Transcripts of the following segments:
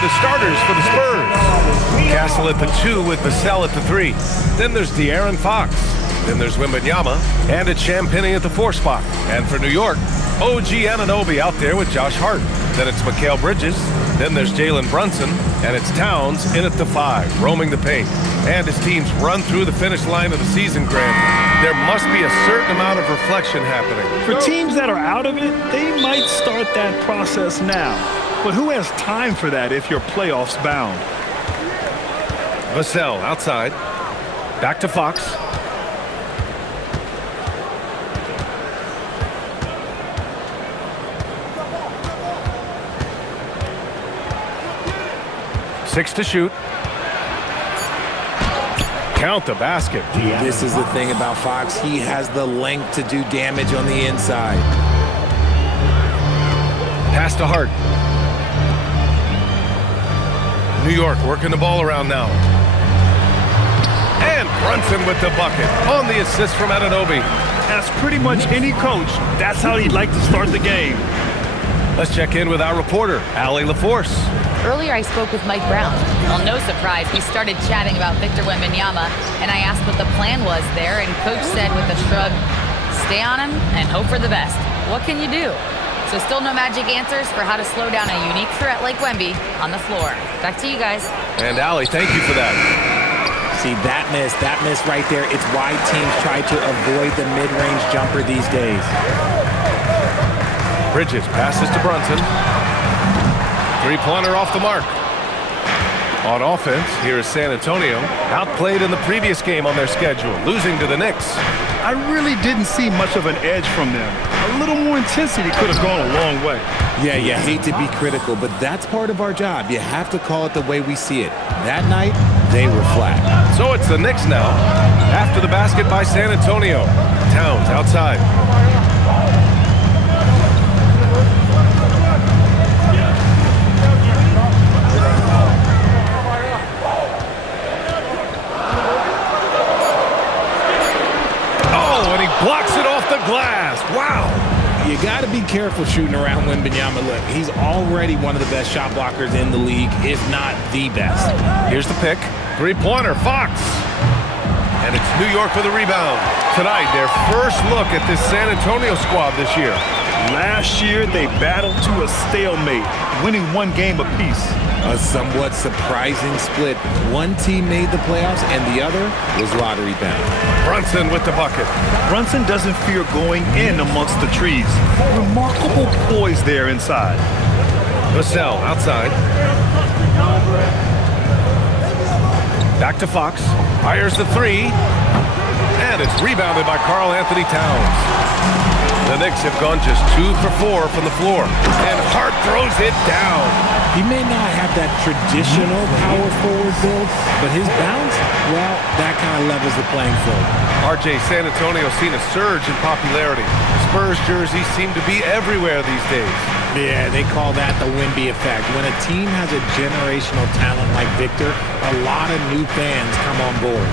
are the starters for the Spurs. Castle at the 2 with Vassell at the 3. Then there's De'Aaron Fox. Then there's Wembanyama, and it's Champagnie at the 4 spot. And for New York, OG Anunoby out there with Josh Hart. Then it's Mikal Bridges. Then there's Jalen Brunson, and it's Towns in at the 5, roaming the paint. And his teams run through the finish line of the season, Grant. There must be a certain amount of reflection happening. For teams that are out of it, they might start that process now. But who has time for that if you're playoffs bound? Vassell outside. Back to Fox. Six to shoot. Count the basket. This is the thing about Fox. He has the length to do damage on the inside. Pass to Hart. New York working the ball around now. And Brunson with the bucket on the assist from Anunoby. As pretty much any coach, that's how he'd like to start the game. Let's check in with our reporter, Allie LaForce. Earlier, I spoke with Mike Brown. Well, no surprise, we started chatting about Victor Wembanyama, and I asked what the plan was there, and Coach said with a shrug, stay on him and hope for the best. What can you do? So still no magic answers for how to slow down a unique threat like Wemby on the floor. Back to you guys. And Allie, thank you for that. See, that miss right there, it's why teams try to avoid the mid-range jumper these days. Bridges passes to Brunson. Three-pointer off the mark. On offense, here is San Antonio. Outplayed in the previous game on their schedule, losing to the Knicks. I really didn't see much of an edge from them. A little more intensity could have gone a long way. Yeah, you hate to be critical, but that's part of our job. You have to call it the way we see it. That night, they were flat. So it's the Knicks now. After the basket by San Antonio. Towns outside. Blocks it off the glass. Wow. You got to be careful shooting around Wembanyama. Look, he's already one of the best shot blockers in the league, if not the best. Here's the pick. Three-pointer, Fox. And it's New York with a rebound. Tonight, their first look at this San Antonio squad this year. Last year, they battled to a stalemate, winning one game apiece. A somewhat surprising split. One team made the playoffs and the other was lottery bound. Brunson with the bucket. Brunson doesn't fear going in amongst the trees. Remarkable poise there inside. Vassell outside. Back to Fox. Fires the 3. And it's rebounded by Karl Anthony Towns. The Knicks have gone just 2 for 4 from the floor. And Hart throws it down. He may not have that traditional power forward build, but his bounce, well, that kind of levels the playing field. RJ, San Antonio's seen a surge in popularity. Spurs jerseys seem to be everywhere these days. Yeah, they call that the Wemby effect. When a team has a generational talent like Victor, a lot of new fans come on board.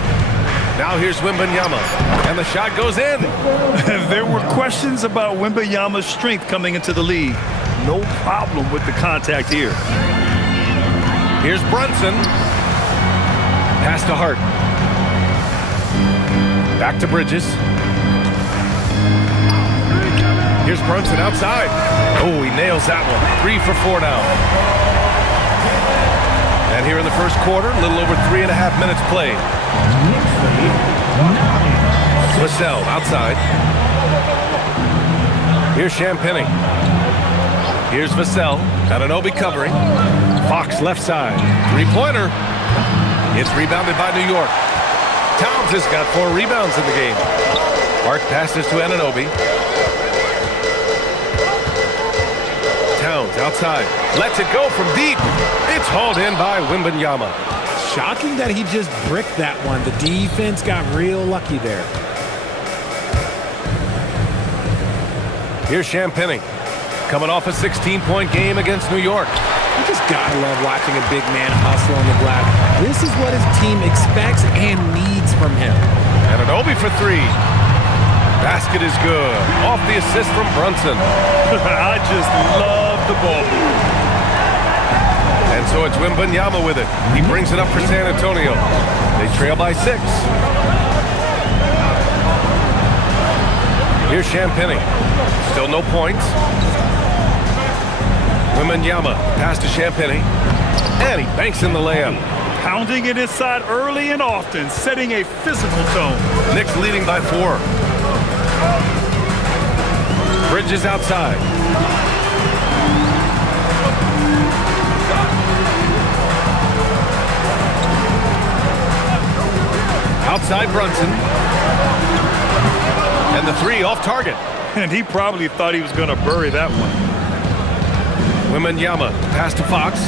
Now here's Wembanyama, and the shot goes in. There were questions about Wembanyama's strength coming into the league. No problem with the contact here. Here's Brunson. Pass to Hart. Back to Bridges. Here's Brunson outside. Oh, he nails that one. 3 for 4 now. And here in the first quarter, a little over 3.5 minutes played. Vassell outside. Here's Champagnie. Here's Vassell. Anunoby covering. Fox left side. Three-pointer. It's rebounded by New York. Towns has got 4 rebounds in the game. Hart passes to Anunoby. Towns outside. Lets it go from deep. It's hauled in by Wembanyama. Shocking that he just bricked that one. The defense got real lucky there. Here's Champagnie. Coming off a 16-point game against New York. You just gotta love watching a big man hustle on the glass. This is what his team expects and needs from him. Anunoby for 3. Basket is good. Off the assist from Brunson. I just love the ball. And And so it's Wembanyama with it. He brings it up for San Antonio. They trail by 6. Here's Champagnie. Still no points. Wembanyama pass to Champagnie. And he banks in the layup. Pounding it inside early and often, setting a physical tone. Knicks leading by 4. Bridges outside. Outside Brunson. And the 3 off target. And he probably thought he was going to bury that one. Wembanyama pass to Fox.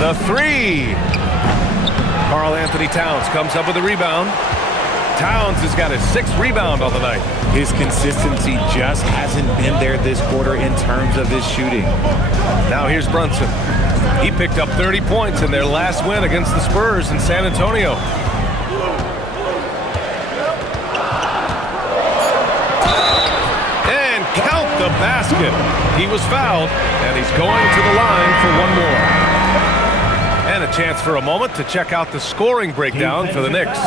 The 3. Karl Anthony Towns comes up with a rebound. Towns has got his 6th rebound on the night. His consistency just hasn't been there this quarter in terms of his shooting. Now here's Brunson. He picked up 30 points in their last win against the Spurs in San Antonio. And count the basket. He was fouled, and he's going to the line for one more. And a chance for a moment to check out the scoring breakdown for the Knicks.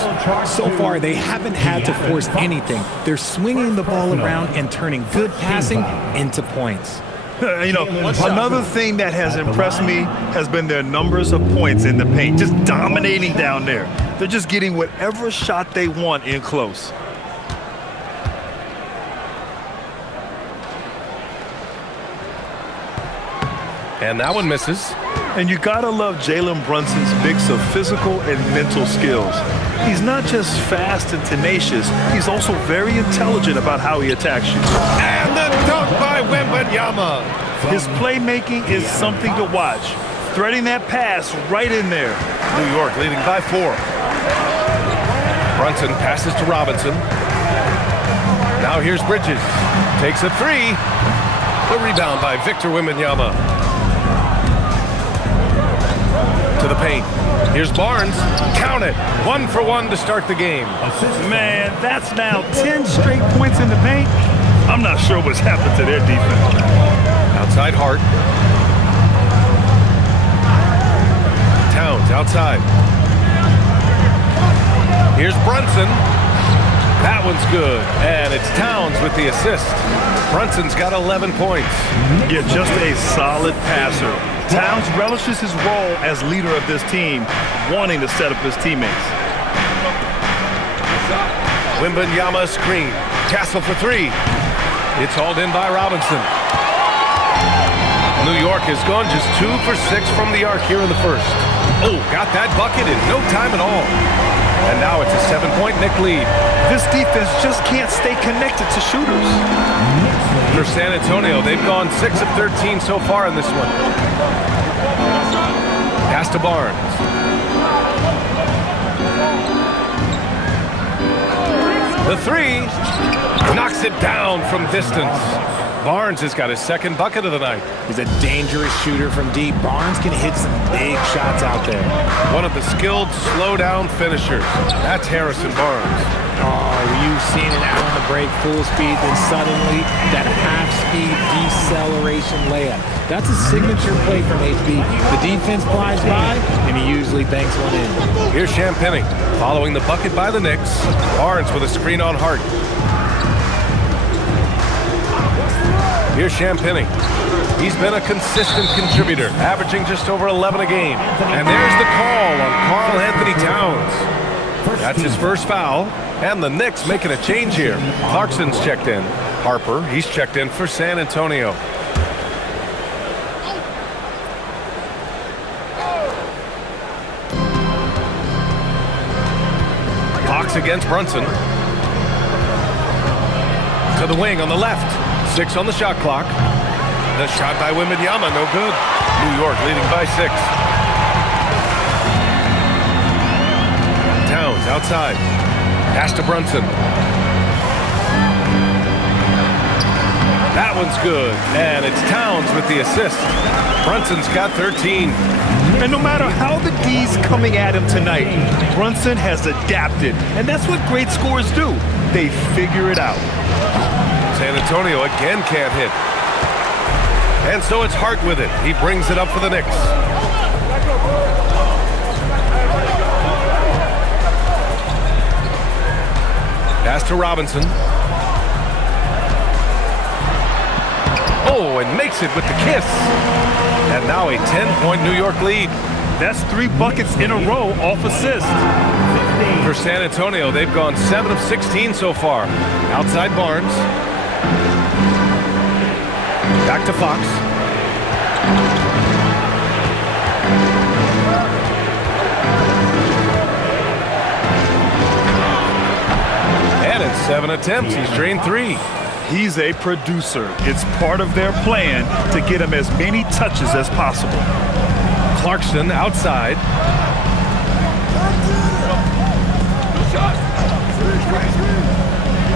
So far, they haven't had to force anything. They're swinging the ball around and turning good passing into points. You know, another thing that has impressed me has been their numbers of points in the paint, just dominating down there. They're just getting whatever shot they want in close. And that one misses. And you gotta love Jalen Brunson's mix of physical and mental skills. He's not just fast and tenacious, he's also very intelligent about how he attacks you. And the dunk by Wembanyama. His playmaking is something to watch. Threading that pass right in there. New York leading by 4. Brunson passes to Robinson. Now here's Bridges. Takes a 3. The rebound by Victor Wembanyama. To the paint. Here's Barnes. Count it. 1 for 1 to start the game. Man, that's now 10 straight points in the paint. I'm not sure what's happened to their defense. Outside Hart. Towns outside. Here's Brunson. That one's good. And it's Towns with the assist. Brunson's got 11 points. Yeah, just a solid passer. Towns relishes his role as leader of this team, wanting to set up his teammates. Wembanyama screen. Castle for 3. It's hauled in by Robinson. New York has gone just 2 for 6 from the arc here in the first. Oh, got that bucket in no time at all. And now it's a 7-point Knick lead. This defense just can't stay connected to shooters. For San Antonio, they've gone 6 of 13 so far in this one. Pass to Barnes. The 3 knocks it down from distance. Barnes has got his 2nd bucket of the night. He's a dangerous shooter from deep. Barnes can hit some big shots out there. One of the skilled slow-down finishers. That's Harrison Barnes. Oh, you've seen it out on the break, full speed, then suddenly that half-speed deceleration layup. That's a signature play from HB. The defense flies by, and he usually banks one in. Here's Champagnie following the bucket by the Knicks. Barnes with a screen on Hart. Here's Champagnie. He's been a consistent contributor, averaging just over 11 a game. And there's the call on Karl Anthony Towns. That's his first foul. And the Knicks making a change here. Clarkson's checked in. Harper, he's checked in for San Antonio. Fox against Brunson. To the wing on the left. 6 on the shot clock. The shot by Wembanyama, no good. New York leading by 6. Towns outside. Pass to Brunson. That one's good. And it's Towns with the assist. Brunson's got 13. And no matter how the D's coming at him tonight, Brunson has adapted. And that's what great scorers do. They figure it out. San Antonio again can't hit. And so it's Hart with it. He brings it up for the Knicks. Pass to Robinson. Oh, and makes it with the kiss. And now a 10-point New York lead. That's 3 buckets in a row off assist. For San Antonio, they've gone 7 of 16 so far. Outside Barnes. Back to Fox. And in 7 attempts, he's drained 3. He's a producer. It's part of their plan to get him as many touches as possible. Clarkson outside.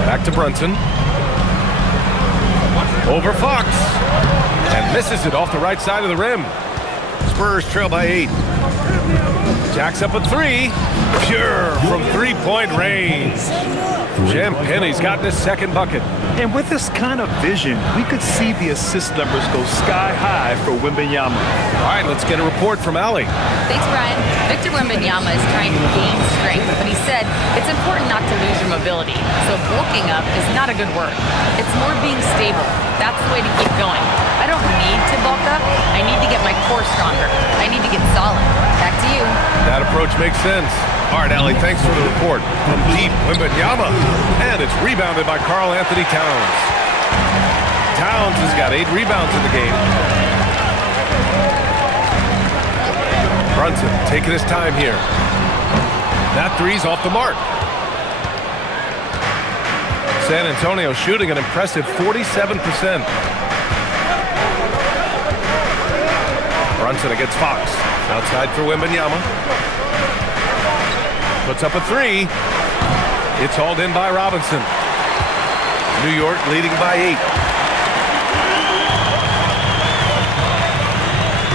Back to Brunson. Over Fox. And misses it off the right side of the rim. Spurs trail by 8. Jacks up a 3. Pure from 3-point range. Champagne's gotten his second bucket. And with this kind of vision, we could see the assist numbers go sky high for Wembanyama. All right, let's get a report from Ali. Thanks, Brian. Victor Wembanyama is trying to gain strength, but he said it's important not to lose your mobility. So bulking up is not a good word. It's more being stable. That's the way to keep going. I don't need to bulk up. I need to get my core stronger. I need to get solid. Back to you. That approach makes sense. All right, Ali, thanks for the report. From deep, Wembanyama. And it's rebounded by Karl Anthony Towns. Towns has got 8 rebounds in the game. Brunson taking his time here. That 3's off the mark. San Antonio shooting an impressive 47%. Brunson against Fox. Outside for Wembanyama. Puts up a 3. It's hauled in by Robinson. New York leading by 8.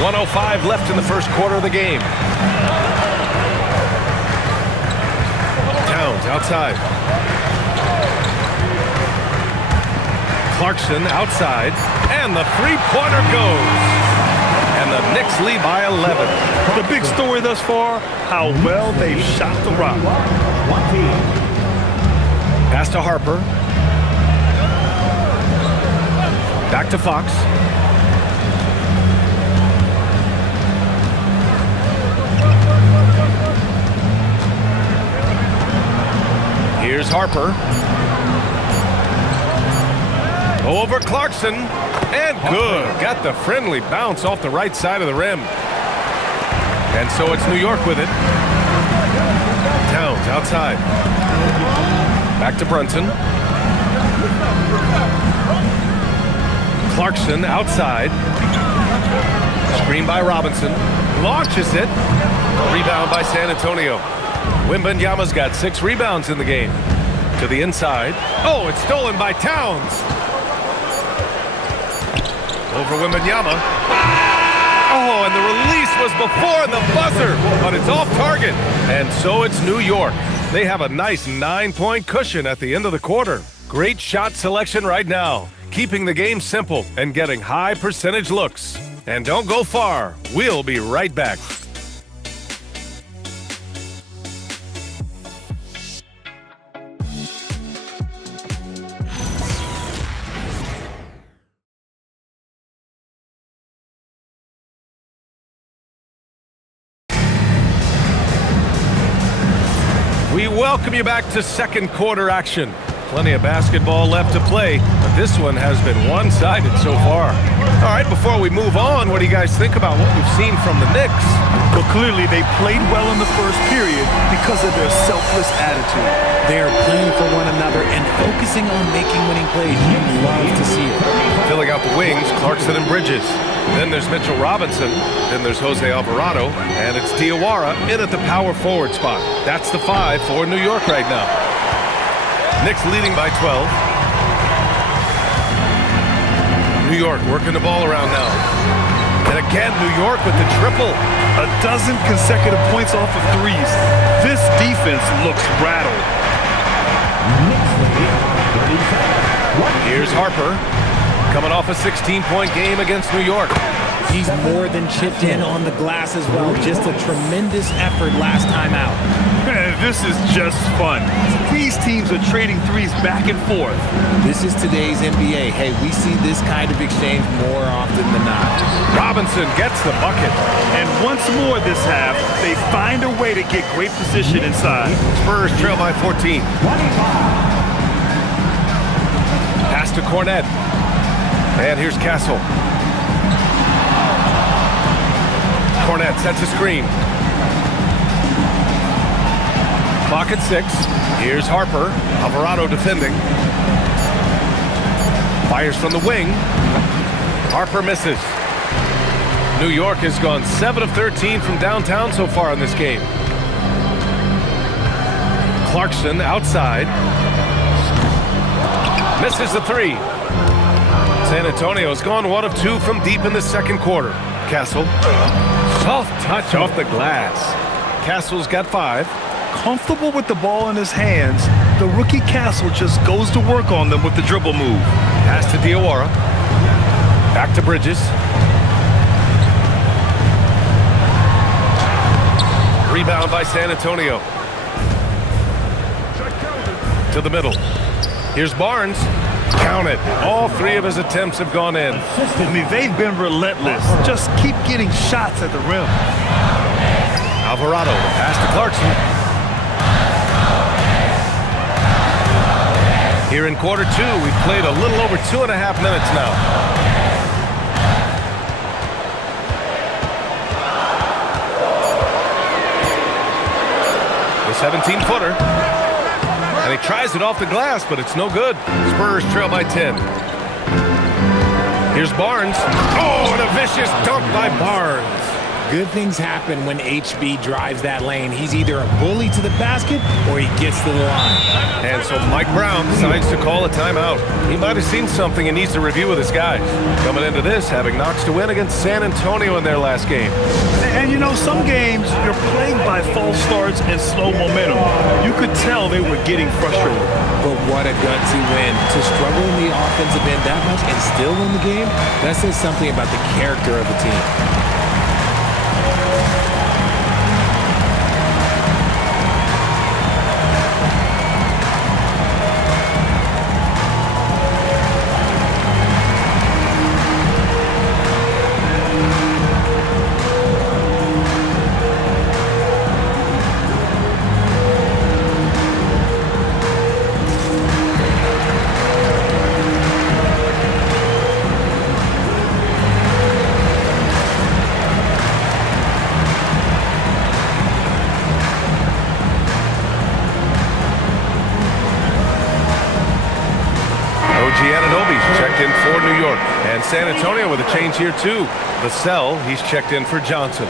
1:05 left in the first quarter of the game. Towns outside. Clarkson outside. And the 3-pointer goes. And the Knicks lead by 11. The big story thus far, how well they've shot the rock. Pass to Harper. Back to Fox. Here's Harper. Over Clarkson. And good. Got the friendly bounce off the right side of the rim. And so it's New York with it. Towns outside. Back to Brunson. Clarkson outside. Screen by Robinson. Launches it. Rebound by San Antonio. Wembanyama's got 6 rebounds in the game. To the inside. Oh, it's stolen by Towns. Over Wembanyama. Oh, and the release was before the buzzer, but it's off target. And so it's New York. They have a nice 9-point cushion at the end of the quarter. Great shot selection right now, keeping the game simple and getting high percentage looks. And don't go far. We'll be right back. We welcome you back to second quarter action. Plenty of basketball left to play, but this one has been one-sided so far. All right, before we move on, what do you guys think about what we've seen from the Knicks? Well, clearly they played well in the first period because of their selfless attitude. They are playing for one another and focusing on making winning plays. You love to see it. Filling out the wings, Clarkson and Bridges. Then there's Mitchell Robinson. Then there's Jose Alvarado. And it's Diawara in at the power forward spot. That's the 5 for New York right now. Knicks leading by 12. New York working the ball around now. And again, New York with the triple. A dozen consecutive points off of 3s. This defense looks rattled. Here's Harper, coming off a 16-point game against New York. He's more than chipped in on the glass as well. Just a tremendous effort last time out. Man, this is just fun. These teams are trading threes back and forth. This is today's NBA. Hey, we see this kind of exchange more often than not. Robinson gets the bucket. And once more this half, they find a way to get great position inside. Spurs trail by 14. Pass to Cornette. And here's Castle. Cornette sets a screen. Clock at 6. Here's Harper. Alvarado defending. Fires from the wing. Harper misses. New York has gone 7 of 13 from downtown so far in this game. Clarkson outside. Misses the 3. San Antonio's gone 1 of 2 from deep in the second quarter. Castle. Soft touch off the glass. Castle's got 5. Comfortable with the ball in his hands, the rookie Castle just goes to work on them with the dribble move. Pass to Diawara. Back to Bridges. Rebound by San Antonio. To the middle. Here's Barnes. Count it. All 3 of his attempts have gone in. I mean, they've been relentless. Just keep getting shots at the rim. Alvarado. Pass to Clarkson. Here in quarter 2, we've played a little over 2.5 minutes now. The 17-footer. And he tries it off the glass, but it's no good. Spurs trail by 10. Here's Barnes. Oh, and a vicious dunk by Barnes. Good things happen when HB drives that lane. He's either a bully to the basket or he gets to the line. And so Mike Brown decides to call a timeout. He might have seen something and needs to review with his guys. Coming into this, having knocks to win against San Antonio in their last game. And you know, some games you're plagued by false starts and slow momentum. You could tell they were getting frustrated. But what a gutsy win. To struggle in the offensive end that much and still win the game, that says something about the character of the team. Checked in for New York. And San Antonio with a change here too. Vassell, he's checked in for Johnson.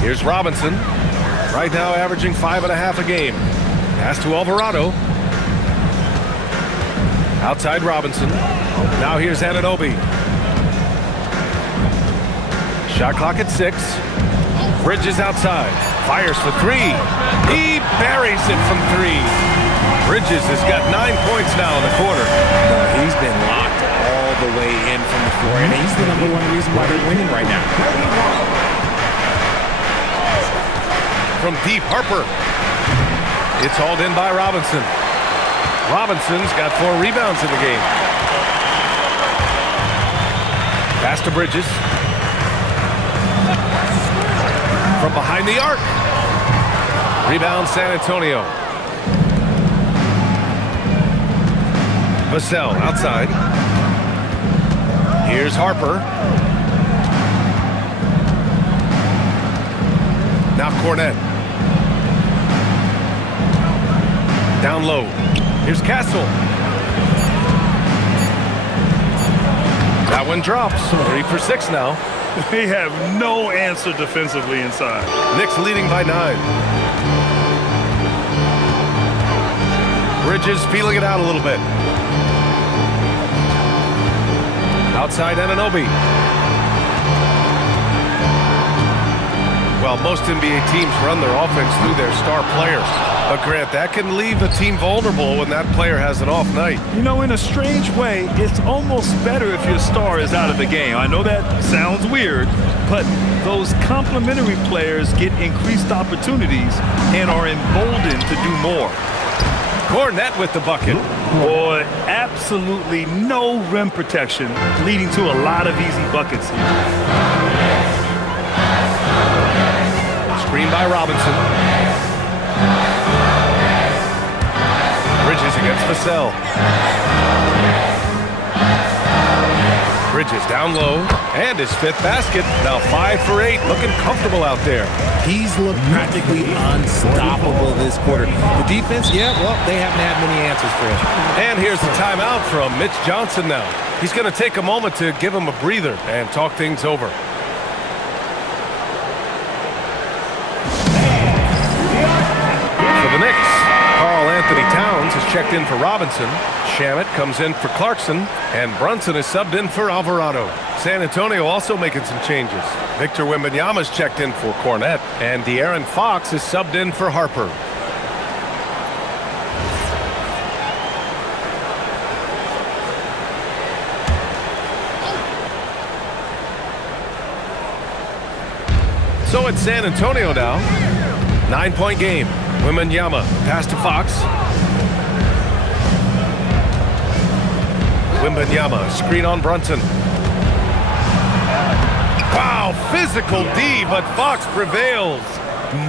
Here's Robinson. Right now averaging 5.5 a game. Pass to Alvarado. Outside Robinson. Now here's Anunoby. Shot clock at 6. Bridges outside. Fires for 3. He buries it from 3. Bridges has got 9 points now in the quarter. He's been locked all the way in from the floor, and he's the #1 reason why they're winning right now. From deep, Harper. It's hauled in by Robinson. Robinson's got 4 rebounds in the game. Pass to Bridges. From behind the arc. Rebound San Antonio. Vassell outside. Here's Harper. Now Cornette. Down low. Here's Castle. That one drops. 3 for 6 now. They have no answer defensively inside. Knicks leading by 9. Bridges feeling it out a little bit. Outside Anunoby. Well, most NBA teams run their offense through their star player. But, Grant, that can leave a team vulnerable when that player has an off night. You know, in a strange way, it's almost better if your star is out of the game. I know that sounds weird, but those complementary players get increased opportunities and are emboldened to do more. Cornette with the bucket. Boy, absolutely no rim protection, leading to a lot of easy buckets here. Screen by Robinson. Bridges against Vassell. Bridges down low, and his fifth basket. Now 5 for 8, looking comfortable out there. He's looked practically unstoppable this quarter. The defense, yeah, well, they haven't had many answers for him. And here's the timeout from Mitch Johnson now. He's going to take a moment to give him a breather and talk things over. For the Knicks, Karl Anthony Towns has checked in for Robinson. Shamet comes in for Clarkson, and Brunson is subbed in for Alvarado. San Antonio also making some changes. Victor Wembanyama's checked in for Cornette, and De'Aaron Fox is subbed in for Harper. So it's San Antonio now. 9-point game. Wembanyama pass to Fox. Wembanyama, screen on Brunson. Wow, physical D, but Fox prevails.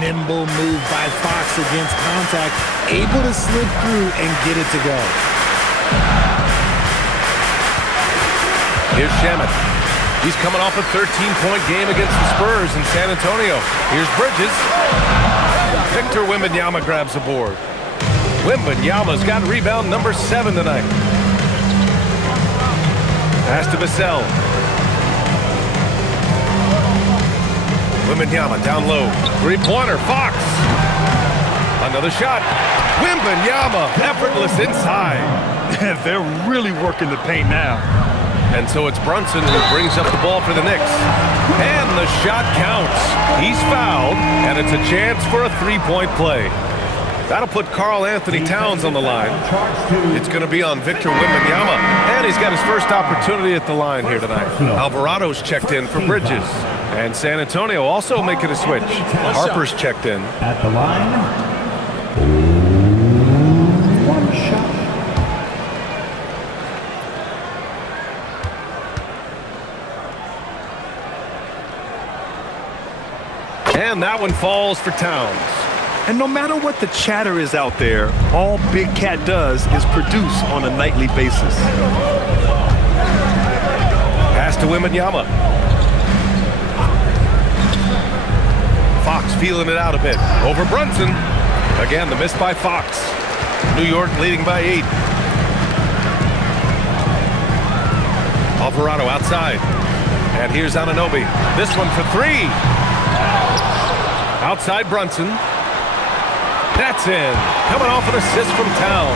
Nimble move by Fox against contact, able to slip through and get it to go. Here's Shamet. He's coming off a 13-point game against the Spurs in San Antonio. Here's Bridges. Victor Wembanyama grabs the board. Wembanyama's got rebound number 7 tonight. Pass to Vassell. Wembanyama down low. Three-pointer, Fox. Another shot. Wembanyama, effortless inside. They're really working the paint now. And so it's Brunson who brings up the ball for the Knicks. And the shot counts. He's fouled, and it's a chance for a three-point play. That'll put Karl Anthony Towns on the line. It's going to be on Victor Wembanyama, and he's got his first opportunity at the line here tonight. Alvarado's checked in for Bridges, and San Antonio also making a switch. Harper's checked in. At the line, one shot. And that one falls for Towns. And no matter what the chatter is out there, all Big Cat does is produce on a nightly basis. Pass to Wembanyama. Fox feeling it out a bit. Over Brunson. Again, the miss by Fox. New York leading by 8. Alvarado outside. And here's Anunoby. This one for 3. Outside Brunson. That's in. Coming off an assist from Towns.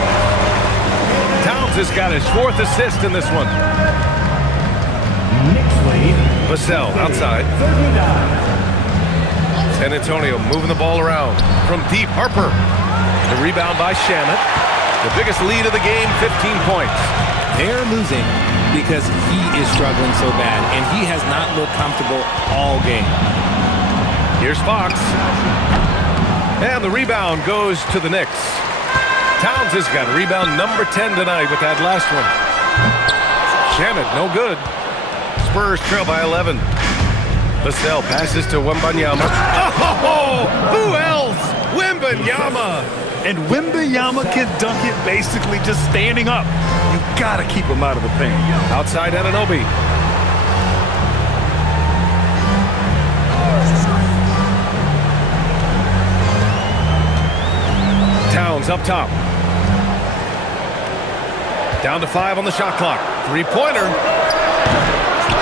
Towns has got his 4th assist in this one. Vassell outside. San Antonio moving the ball around. From deep, Harper. The rebound by Shamet. The biggest lead of the game, 15 points. They're losing because he is struggling so bad, and he has not looked comfortable all game. Here's Fox. And the rebound goes to the Knicks. Towns has got rebound number 10 tonight with that last one. Shamet, no good. Spurs trail by 11. Vassell passes to Wembanyama. Oh, who else? Wembanyama. And Wembanyama can dunk it basically just standing up. You gotta keep him out of the paint. Outside Anunoby. Towns up top. Down to 5 on the shot clock. Three-pointer.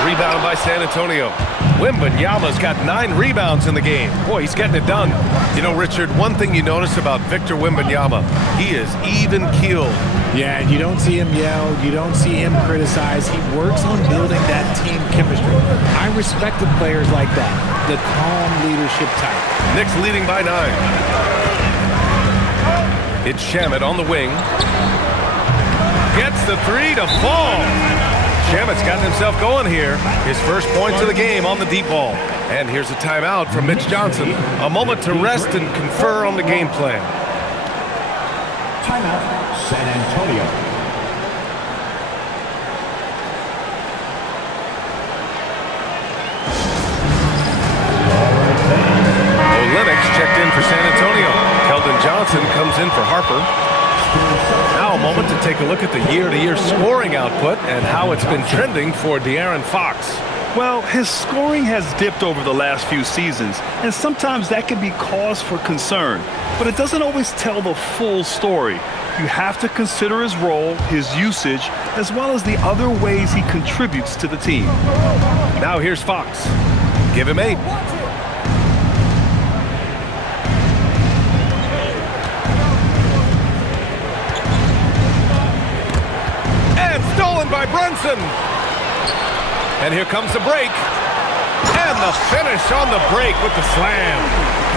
Rebound by San Antonio. Wembanyama's got 9 rebounds in the game. Boy, he's getting it done. You know, Richard, one thing you notice about Victor Wembanyama, he is even-keeled. Yeah, and you don't see him yell. You don't see him criticize. He works on building that team chemistry. I respect the players like that, the calm leadership type. Knicks leading by 9. It's Shamet on the wing. Gets the 3 to fall. Shamet's gotten himself going here. His first points of the game on the deep ball. And here's a timeout from Mitch Johnson. A moment to rest and confer on the game plan. Timeout, San Antonio. Olenek's checked in for San Antonio. Keldon Johnson comes in for Harper. Now a moment to take a look at the year-to-year scoring output and how it's been trending for De'Aaron Fox. Well, his scoring has dipped over the last few seasons, and sometimes that can be cause for concern. But it doesn't always tell the full story. You have to consider his role, his usage, as well as the other ways he contributes to the team. Now here's Fox. Give him 8. Stolen by Brunson. And here comes the break. And the finish on the break with the slam.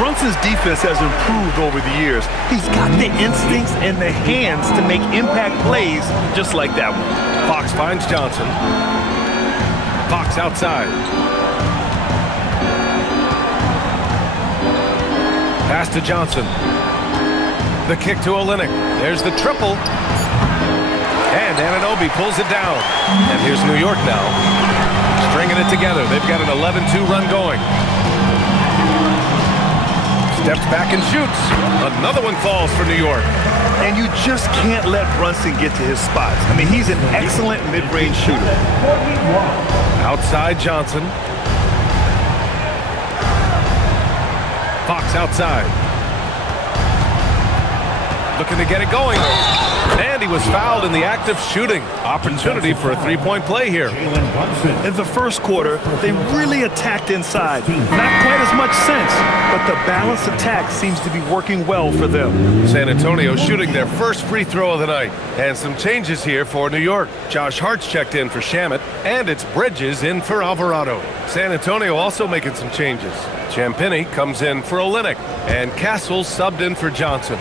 Brunson's defense has improved over the years. He's got the instincts and the hands to make impact plays just like that one. Fox finds Johnson. Fox outside. Pass to Johnson. The kick to Olynyk. There's the triple. And Anunoby pulls it down. And here's New York now, stringing it together. They've got an 11-2 run going. Steps back and shoots. Another one falls for New York. And you just can't let Brunson get to his spots. I mean, he's an excellent mid-range shooter. Outside Johnson. Fox outside. Looking to get it going. And he was fouled in the act of shooting. Opportunity for a three-point play here. In the first quarter, they really attacked inside. Not quite as much sense, but the balanced attack seems to be working well for them. San Antonio shooting their first free throw of the night. And some changes here for New York. Josh Hart's checked in for Shamet, and it's Bridges in for Alvarado. San Antonio also making some changes. Champagnie comes in for Olynyk, and Castle subbed in for Johnson.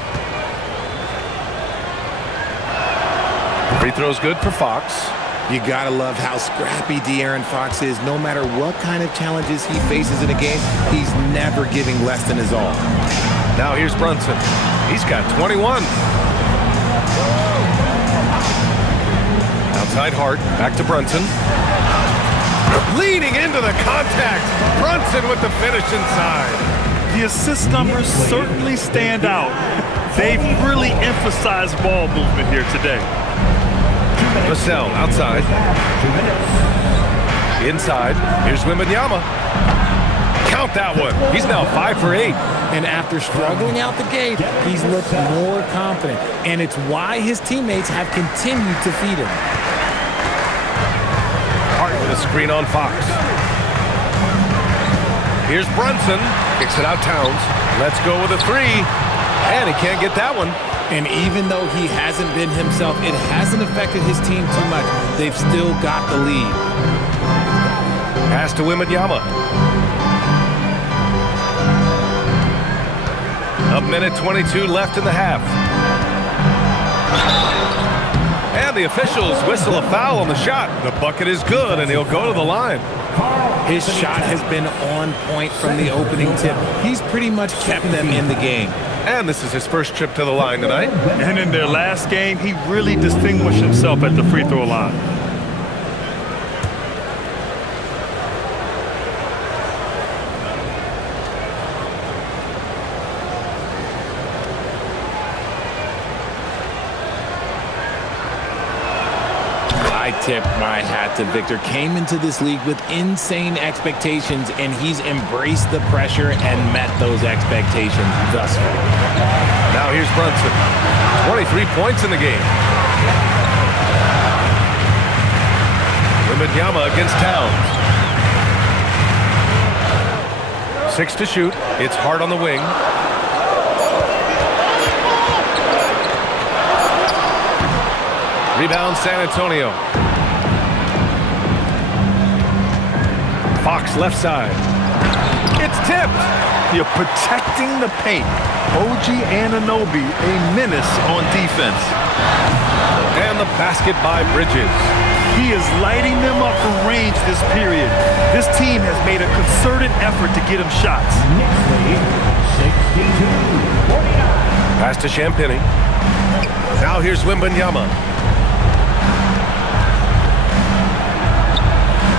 Free throw's good for Fox. You gotta love how scrappy De'Aaron Fox is. No matter what kind of challenges he faces in a game, he's never giving less than his all. Now here's Brunson. He's got 21. Outside Hart, back to Brunson. Leading into the contact. Brunson with the finish inside. The assist numbers certainly stand out. They've really emphasized ball movement here today. Vassell outside. Inside. Here's Wembanyama. Count that one. He's now 5 for 8. And after struggling out the gate, he's looked more confident. And it's why his teammates have continued to feed him. Hart with a screen on Fox. Here's Brunson. Kicks it out Towns. Let's go with a 3. And he can't get that one. And even though he hasn't been himself, it hasn't affected his team too much. They've still got the lead. Pass to Wembanyama. A minute 22 left in the half. And the officials whistle a foul on the shot. The bucket is good, and he'll go to the line. His shot has been on point from the opening tip. He's pretty much kept them in the game. And this is his first trip to the line tonight. And in their last game, he really distinguished himself at the free throw line. I tip my hat to Victor. Came into this league with insane expectations, and he's embraced the pressure and met those expectations thus far. Now here's Brunson. 23 points in the game. Wembanyama against Towns. 6 to shoot. It's hard on the wing. Rebound San Antonio. Fox left side. It's tipped. You're protecting the paint. OG Anunoby, a menace on defense. And the basket by Bridges. He is lighting them up from range this period. This team has made a concerted effort to get him shots. Knicks lead 62-49. Pass to Champagny. Now here's Wembanyama.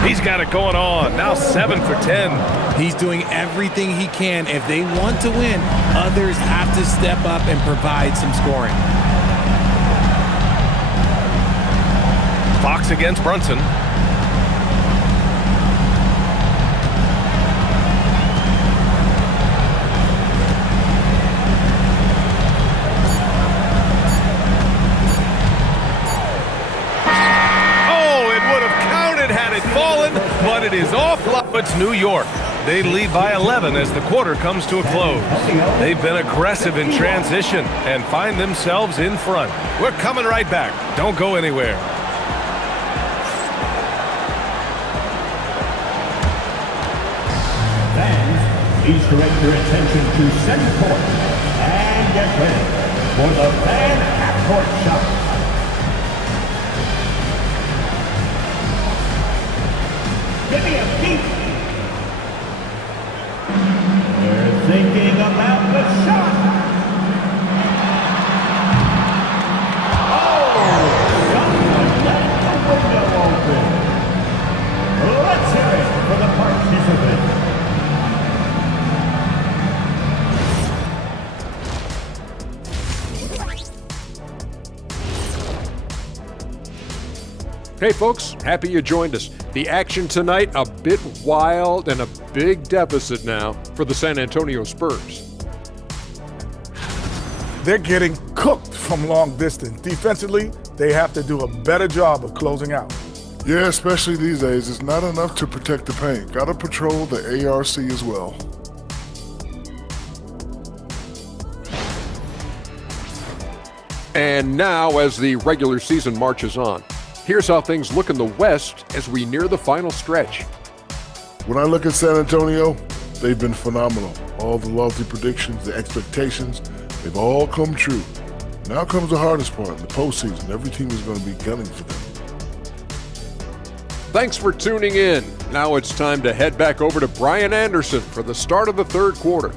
He's got it going on. Now 7 for 10. He's doing everything he can. If they want to win, others have to step up and provide some scoring. Fox against Brunson. Had it fallen, but it is off. It's New York. They lead by 11 as the quarter comes to a close. They've been aggressive in transition and find themselves in front. We're coming right back. Don't go anywhere. Fans, please direct your attention to center court and get ready for the fan half-court shot. Give me a beat. They're thinking about the shot. Oh, someone left the window open. Let's hear it for the participant. Hey folks, happy you joined us. The action tonight, a bit wild and a big deficit now for the San Antonio Spurs. They're getting cooked from long distance. Defensively, they have to do a better job of closing out. Yeah, especially these days. It's not enough to protect the paint. Got to patrol the ARC as well. And now, as the regular season marches on, here's how things look in the West as we near the final stretch. When I look at San Antonio, they've been phenomenal. All the lofty predictions, the expectations, they've all come true. Now comes the hardest part, the postseason. Every team is going to be gunning for them. Thanks for tuning in. Now it's time to head back over to Brian Anderson for the start of the third quarter.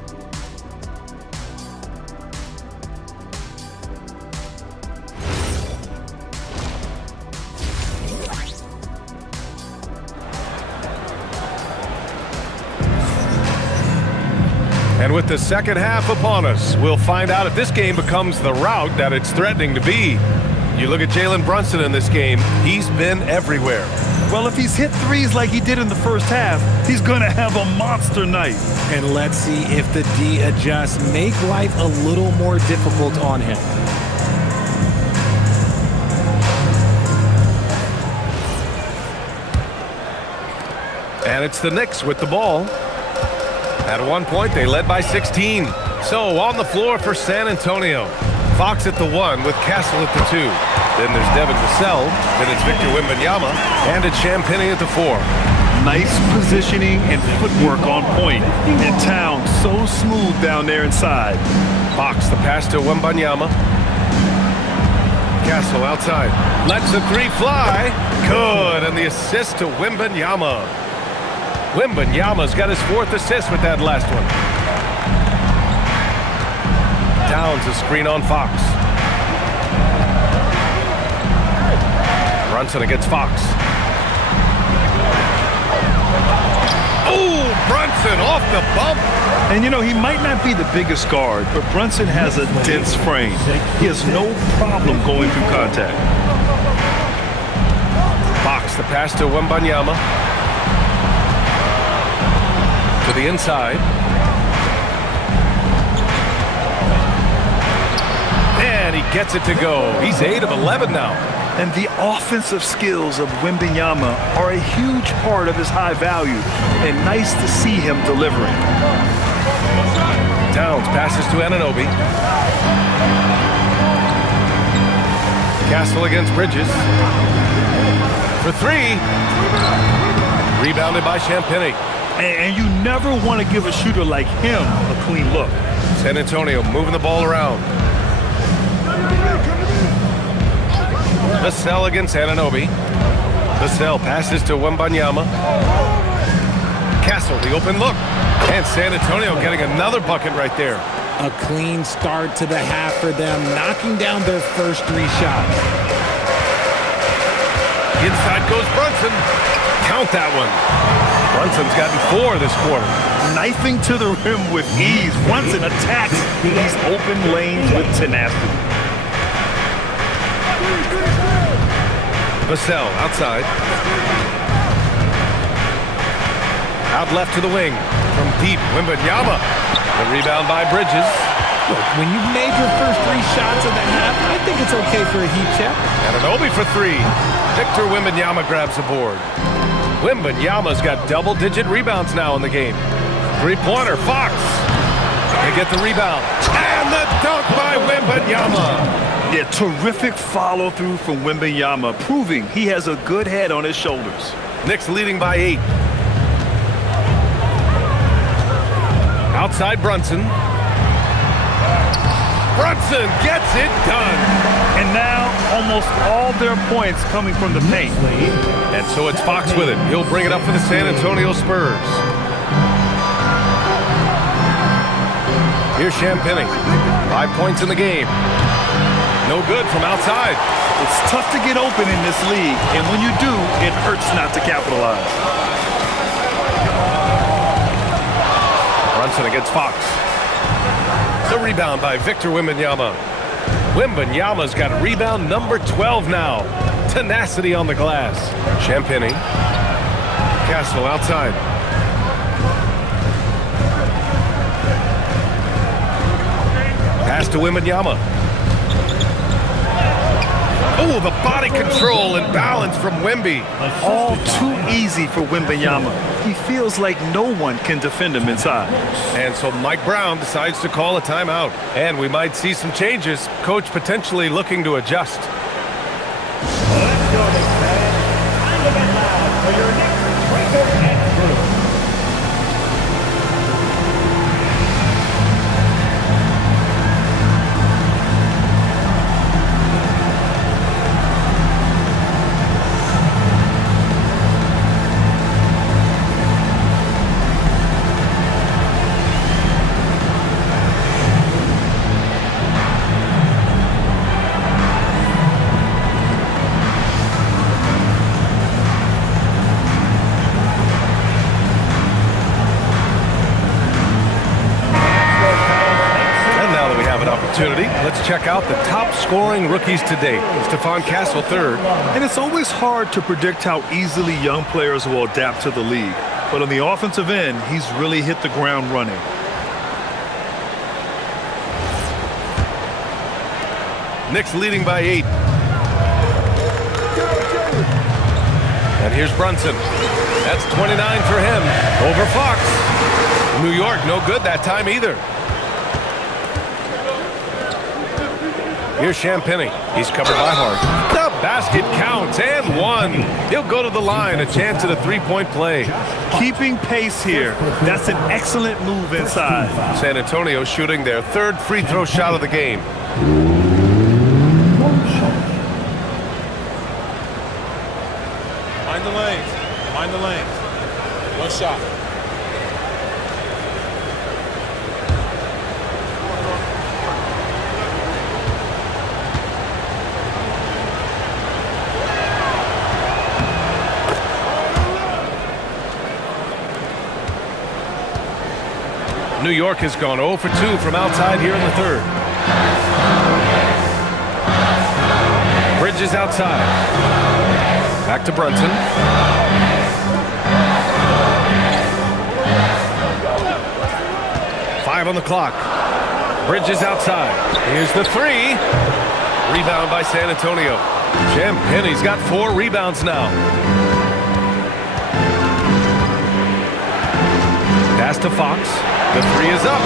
And with the second half upon us, we'll find out if this game becomes the rout that it's threatening to be. You look at Jalen Brunson in this game, he's been everywhere. Well, if he's hit threes like he did in the first half, he's going to have a monster night. And let's see if the D adjusts, make life a little more difficult on him. And it's the Knicks with the ball. At one point, they led by 16. So on the floor for San Antonio. Fox at the 1 with Castle at the 2. Then there's Devin Vassell. Then it's Victor Wembanyama. And it's Champagny at the 4. Nice positioning and footwork on point. And Town so smooth down there inside. Fox the pass to Wembanyama. Castle outside. Lets the 3 fly. Good. And the assist to Wembanyama. Wembanyama's got his 4th assist with that last one. Towns a screen on Fox. Brunson against Fox. Oh, Brunson off the bump. And you know, he might not be the biggest guard, but Brunson has a dense frame. He has no problem going through contact. Fox the pass to Wembanyama. To the inside. And he gets it to go. He's 8 of 11 now. And the offensive skills of Wembanyama are a huge part of his high value, and nice to see him delivering. Towns passes to Anunoby. Castle against Bridges. For three. Rebounded by Champagnie. And you never want to give a shooter like him a clean look. San Antonio moving the ball around. Vassell against Anunoby. Vassell passes to Wembanyama. Castle, the open look. And San Antonio getting another bucket right there. A clean start to the half for them, knocking down their first 3 shots. Inside goes Brunson. Count that one. Brunson's gotten 4 this quarter. Knifing to the rim with ease. Brunson attacks these open lanes with tenacity. Vassell outside. Out left to the wing. From deep, Wembanyama. The rebound by Bridges. Look, when you've made your first 3 shots of the half, I think it's okay for a heat check. Anunoby for 3. Victor Wembanyama grabs the board. Wembanyama's got double-digit rebounds now in the game. 3-pointer, Fox. They get the rebound. And the dunk by Wembanyama. Yeah, terrific follow-through from Wembanyama, proving he has a good head on his shoulders. Knicks leading by 8. Outside Brunson. Brunson gets it done. And now almost all their points coming from the paint. And so it's Fox with it. He'll bring it up for the San Antonio Spurs. Here's Champagnie. 5 points in the game. No good from outside. It's tough to get open in this league, and when you do, it hurts not to capitalize. Brunson against Fox. The rebound by Victor Wembanyama. Wembanyama's got rebound number 12 now. Tenacity on the glass. Champagnie. Castle outside. Pass to Wembanyama. Oh, the body control and balance from Wemby. All too easy for Wembanyama. He feels like no one can defend him inside. And so Mike Brown decides to call a timeout. And we might see some changes. Coach potentially looking to adjust. Let's go, Knicks fans. Time to get loud for your Knicks breaker and crew. Let's check out the top scoring rookies to date. Stephon Castle third. And it's always hard to predict how easily young players will adapt to the league. But on the offensive end, he's really hit the ground running. Knicks leading by 8. And here's Brunson. That's 29 for him. Over Fox. New York, no good that time either. Here's Champagnie. He's covered by Hart. The basket counts and 1. He'll go to the line. A chance at a 3-point play. Keeping pace here. That's an excellent move inside. San Antonio shooting their 3rd free throw shot of the game. Mind the lanes. Mind the lanes. 1 shot. New York has gone 0 for 2 from outside here in the 3rd. Bridges outside. Back to Brunson. Five on the clock. Bridges outside. Here's the 3. Rebound by San Antonio. Champagne's got 4 rebounds now. Pass to Fox. The 3 is up.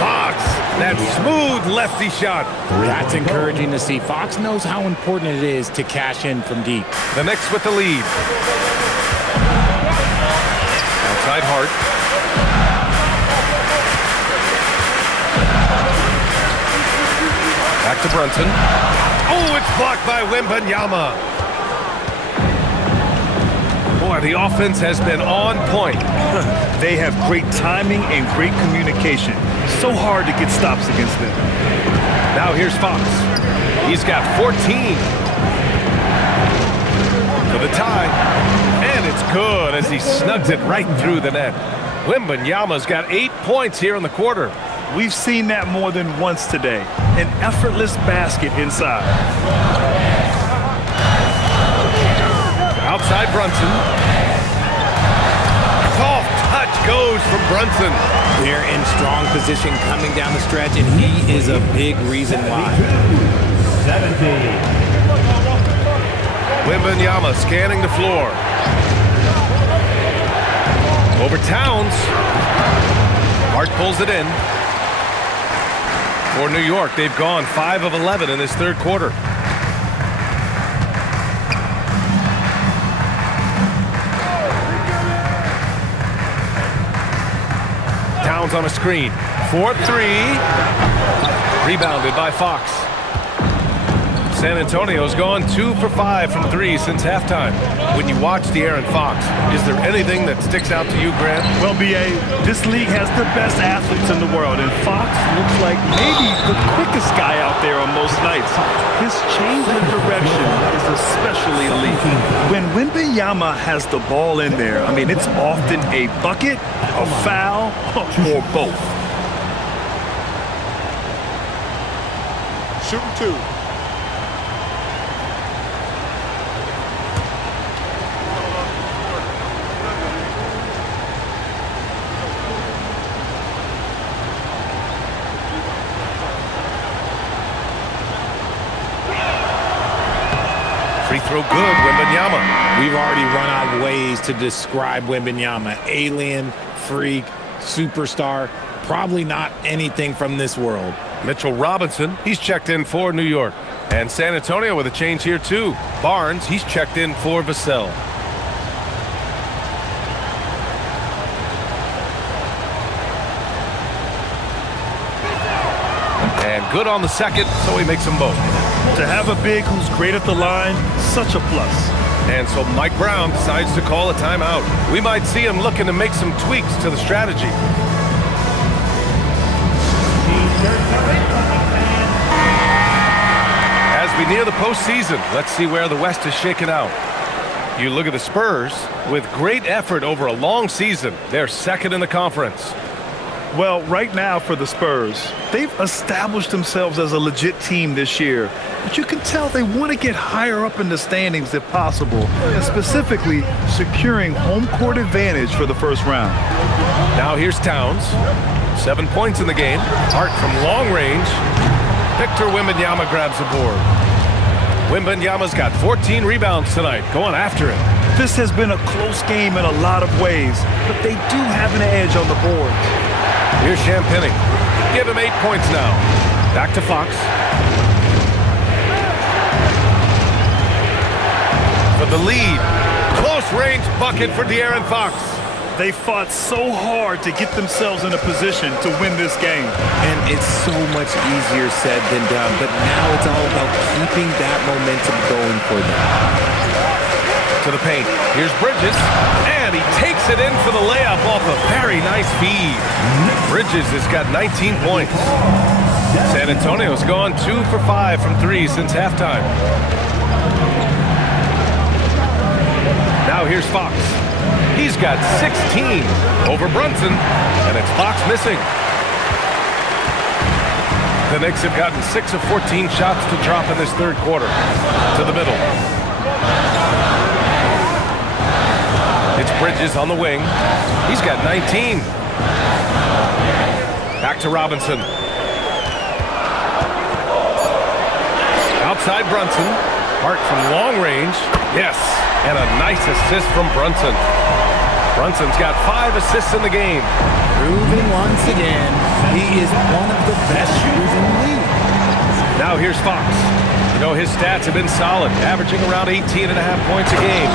Fox, that smooth lefty shot. That's encouraging to see. Fox knows how important it is to cash in from deep. The Knicks with the lead. Outside Hart. Back to Brunson. Oh, it's blocked by Wembanyama. Boy, the offense has been on point. They have great timing and great communication. So hard to get stops against them. Now here's Fox. He's got 14. For the tie. And it's good as he snugs it right through the net. Wembanyama's got 8 points here in the quarter. We've seen that more than once today. An effortless basket inside. Outside Brunson. Soft touch goes from Brunson. They're in strong position coming down the stretch, and he is a big reason why. 17. Wembanyama scanning the floor. Over Towns. Hart pulls it in. For New York, they've gone 5 of 11 in this third quarter. Towns on a screen. 4-3. Rebounded by Fox. San Antonio's gone 2 for 5 from 3 since halftime. When you watch De'Aaron Fox, is there anything that sticks out to you, Grant? Well, B.A., this league has the best athletes in the world, and Fox looks like maybe the quickest guy out there on most nights. His change of direction is especially elite. When Wembanyama has the ball in there, I mean, it's often a bucket, a foul, or both. Shooting 2. Free throw good, Wembanyama. We've already run out of ways to describe Wembanyama. Alien, freak, superstar, probably not anything from this world. Mitchell Robinson, he's checked in for New York. And San Antonio with a change here too. Barnes, he's checked in for Vassell. And good on the second, so he makes them both. To have a big who's great at the line, such a plus. And so Mike Brown decides to call a timeout. We might see him looking to make some tweaks to the strategy. As we near the postseason, let's see where the West is shaken out. You look at the Spurs, with great effort over a long season, they're second in the conference. Well, right now for the Spurs, they've established themselves as a legit team this year. But you can tell they want to get higher up in the standings if possible, and specifically securing home court advantage for the first round. Now here's Towns. 7 points in the game. Hart from long range. Victor Wembanyama grabs the board. Wembanyama's got 14 rebounds tonight, going after it. This has been a close game in a lot of ways, but they do have an edge on the board. Here's Champagnie. Give him 8 points now. Back to Fox. For the lead. Close range bucket for De'Aaron Fox. They fought so hard to get themselves in a position to win this game. And it's so much easier said than done, but now it's all about keeping that momentum going for them. To the paint. Here's Bridges. And he takes it in for the layup off a very nice feed. Bridges has got 19 points. San Antonio's gone 2 for 5 from 3 since halftime. Now here's Fox. He's got 16 over Brunson, and it's Fox missing. The Knicks have gotten 6 of 14 shots to drop in this third quarter. To the middle. It's Bridges on the wing. He's got 19. Back to Robinson. Outside Brunson. Hart from long range. Yes, and a nice assist from Brunson. Brunson's got 5 assists in the game. Proving once again, he is one of the best shooters in the league. Now here's Fox. You know, his stats have been solid, averaging around 18.5 points a game.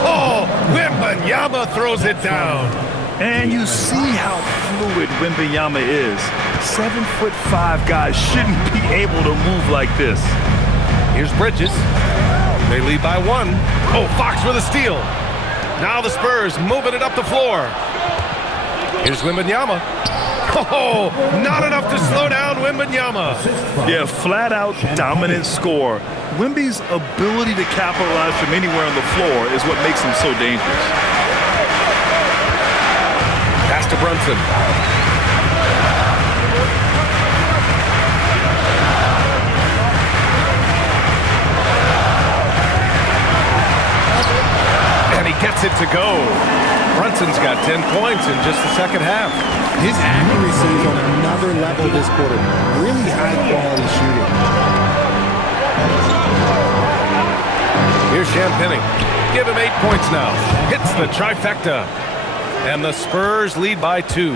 Oh, Wembanyama throws it down. And you see how fluid Wembanyama is. 7'5" guys shouldn't be able to move like this. Here's Bridges. They lead by 1. Oh, Fox with a steal. Now the Spurs moving it up the floor. Here's Wembanyama. Oh, not enough to slow down Wembanyama. Yeah, flat-out dominant score. Wemby's ability to capitalize from anywhere on the floor is what makes him so dangerous. Pass to Brunson. And he gets it to go. Brunson's got 10 points in just the second half. His accuracy is on another level this quarter. Really high-quality shooting. Here's Champagnie. Give him 8 points now. Hits the trifecta. And the Spurs lead by 2.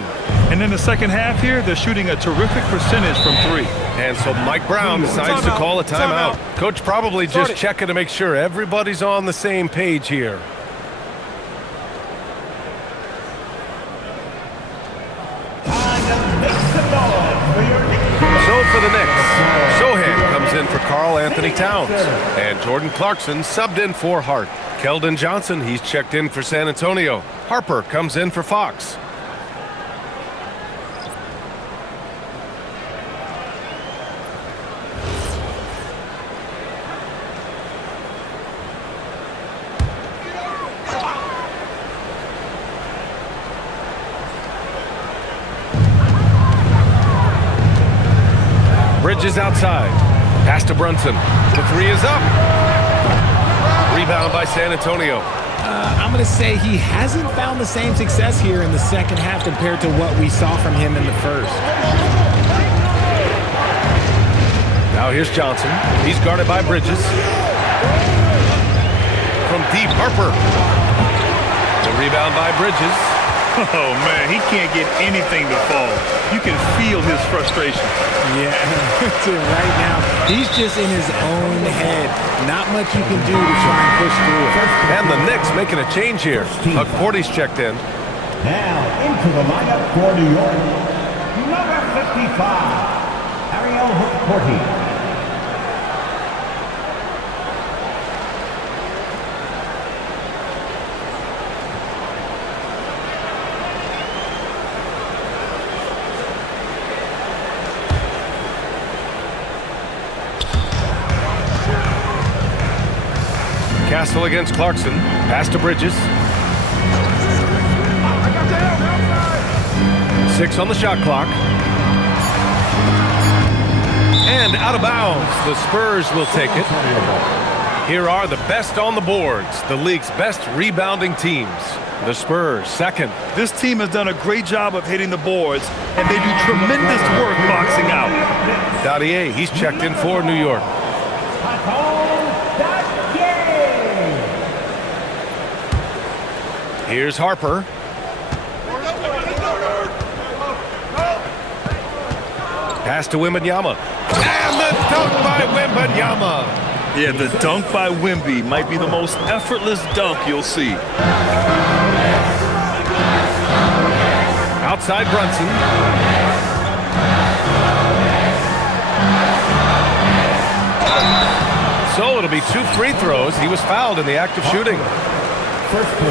And in the second half here, they're shooting a terrific percentage from 3. And so Mike Brown decides to call a timeout. Coach probably just checking to make sure everybody's on the same page here. So for the Knicks, Sohan comes in for Karl Anthony Towns. And Jordan Clarkson subbed in for Hart. Keldon Johnson, he's checked in for San Antonio. Harper comes in for Fox. Bridges outside. Pass to Brunson. The 3 is up. Rebound by San Antonio. I'm going to say he hasn't found the same success here in the second half compared to what we saw from him in the first. Now here's Johnson. He's guarded by Bridges. From deep, Harper. The rebound by Bridges. Oh, man, he can't get anything to fall. You can feel his frustration. Yeah, right now, he's just in his own head. Not much you can do to try and push through it. And the Knicks making a change here. Hug Porty's checked in. Now into the lineup for New York, number 55, Ariel Porty. Castle against Clarkson. Pass to Bridges. 6 on the shot clock. And out of bounds. The Spurs will take it. Here are the best on the boards. The league's best rebounding teams. The Spurs, second. This team has done a great job of hitting the boards, and they do tremendous work boxing out. Dadier, he's checked in for New York. Here's Harper. Pass to Wembanyama. And the dunk by Wembanyama. Yeah, the dunk by Wemby might be the most effortless dunk you'll see. Outside Brunson. So it'll be 2 free throws. He was fouled in the act of shooting.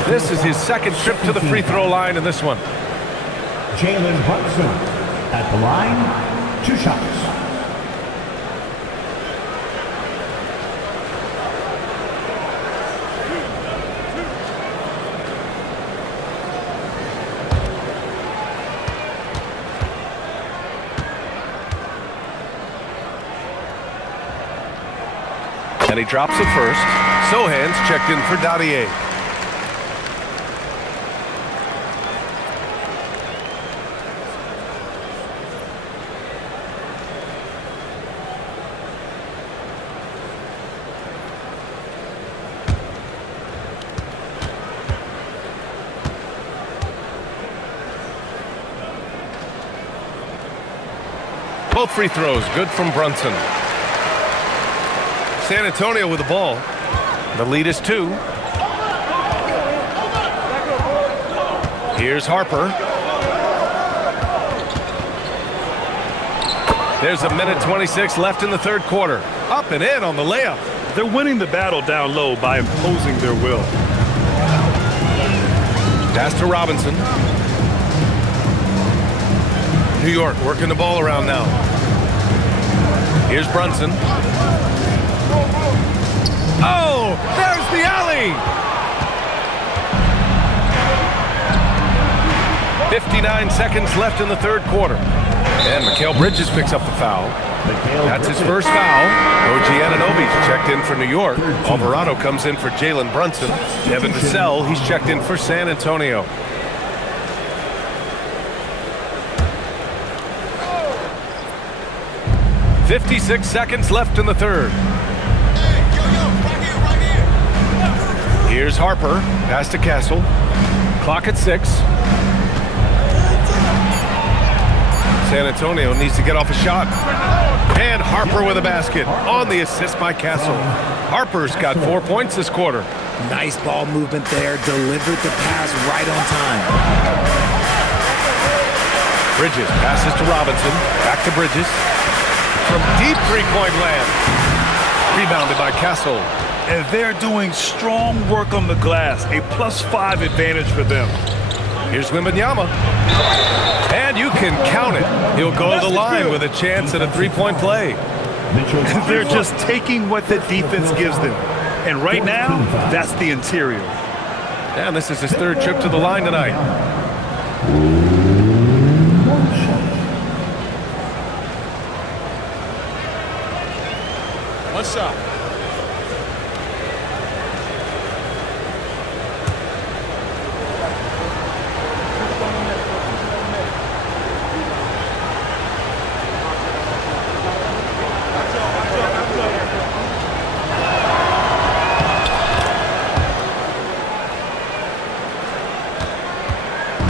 This is his second trip to the free throw line in this one. Jalen Brunson at the line, 2 shots. And he drops it first. Sohan's checked in for Dadier. Both free throws good from Brunson. San Antonio with the ball. The lead is 2. Here's Harper. There's a minute 26 left in the third quarter. Up and in on the layup. They're winning the battle down low by imposing their will. Pass to Robinson. New York working the ball around now. Here's Brunson. Oh, there's the alley. 59 seconds left in the third quarter. And Mikal Bridges picks up the foul. That's his first foul. OG Anunoby's checked in for New York. Alvarado comes in for Jalen Brunson. Devin Vassell, he's checked in for San Antonio. .56 seconds left in the third. Here's Harper. Pass to Castle. Clock at 6. San Antonio needs to get off a shot. And Harper with a basket on the assist by Castle. Harper's got 4 points this quarter. Nice ball movement there. Delivered the pass right on time. Bridges passes to Robinson. Back to Bridges. From deep three-point land. Rebounded by Castle. And they're doing strong work on the glass. A +5 advantage for them. Here's Wembanyama. And you can count it. He'll go to the line with a chance at a three-point play. They're just taking what the defense gives them. And right now, that's the interior. And this is his third trip to the line tonight. One shot.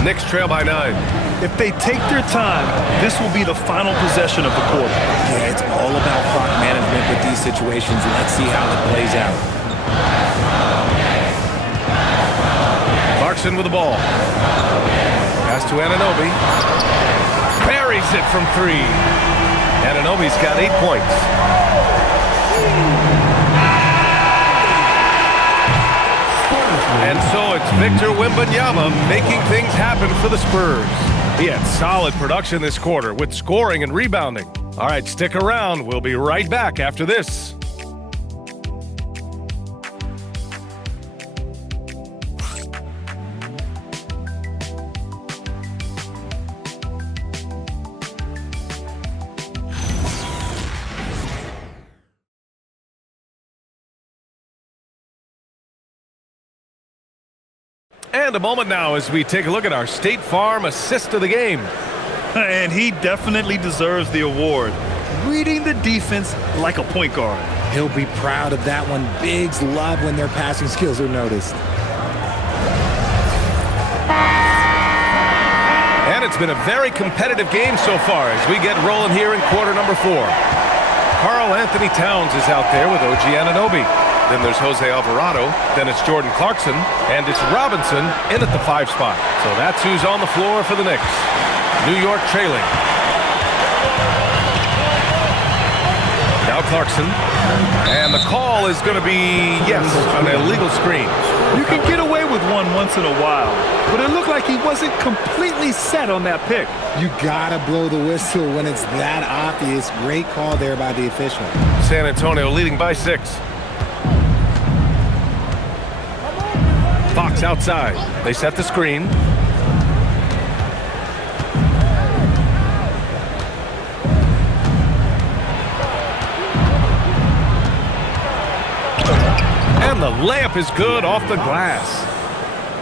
Knicks trail by 9. If they take their time, this will be the final possession of the quarter. Yeah, it's all about clock management with these situations. Let's see how it plays out. Clarkson with the ball. Pass to Anunoby. Buries it from 3. Anunoby's got 8 points. And so it's Victor Wembanyama making things happen for the Spurs. He had solid production this quarter with scoring and rebounding. All right, stick around. We'll be right back after this. And a moment now as we take a look at our State Farm assist of the game. And he definitely deserves the award. Reading the defense like a point guard. He'll be proud of that one. Bigs love when their passing skills are noticed. And it's been a very competitive game so far as we get rolling here in quarter number 4. Karl Anthony Towns is out there with OG Anunoby. Then there's Jose Alvarado. Then it's Jordan Clarkson. And it's Robinson in at the 5 spot. So that's who's on the floor for the Knicks. New York trailing. Now Clarkson. And the call is going to be, yes, an illegal screen. You can get away with one once in a while, but it looked like he wasn't completely set on that pick. You gotta blow the whistle when it's that obvious. Great call there by the official. San Antonio leading by 6. Fox outside. They set the screen. And the layup is good off the glass.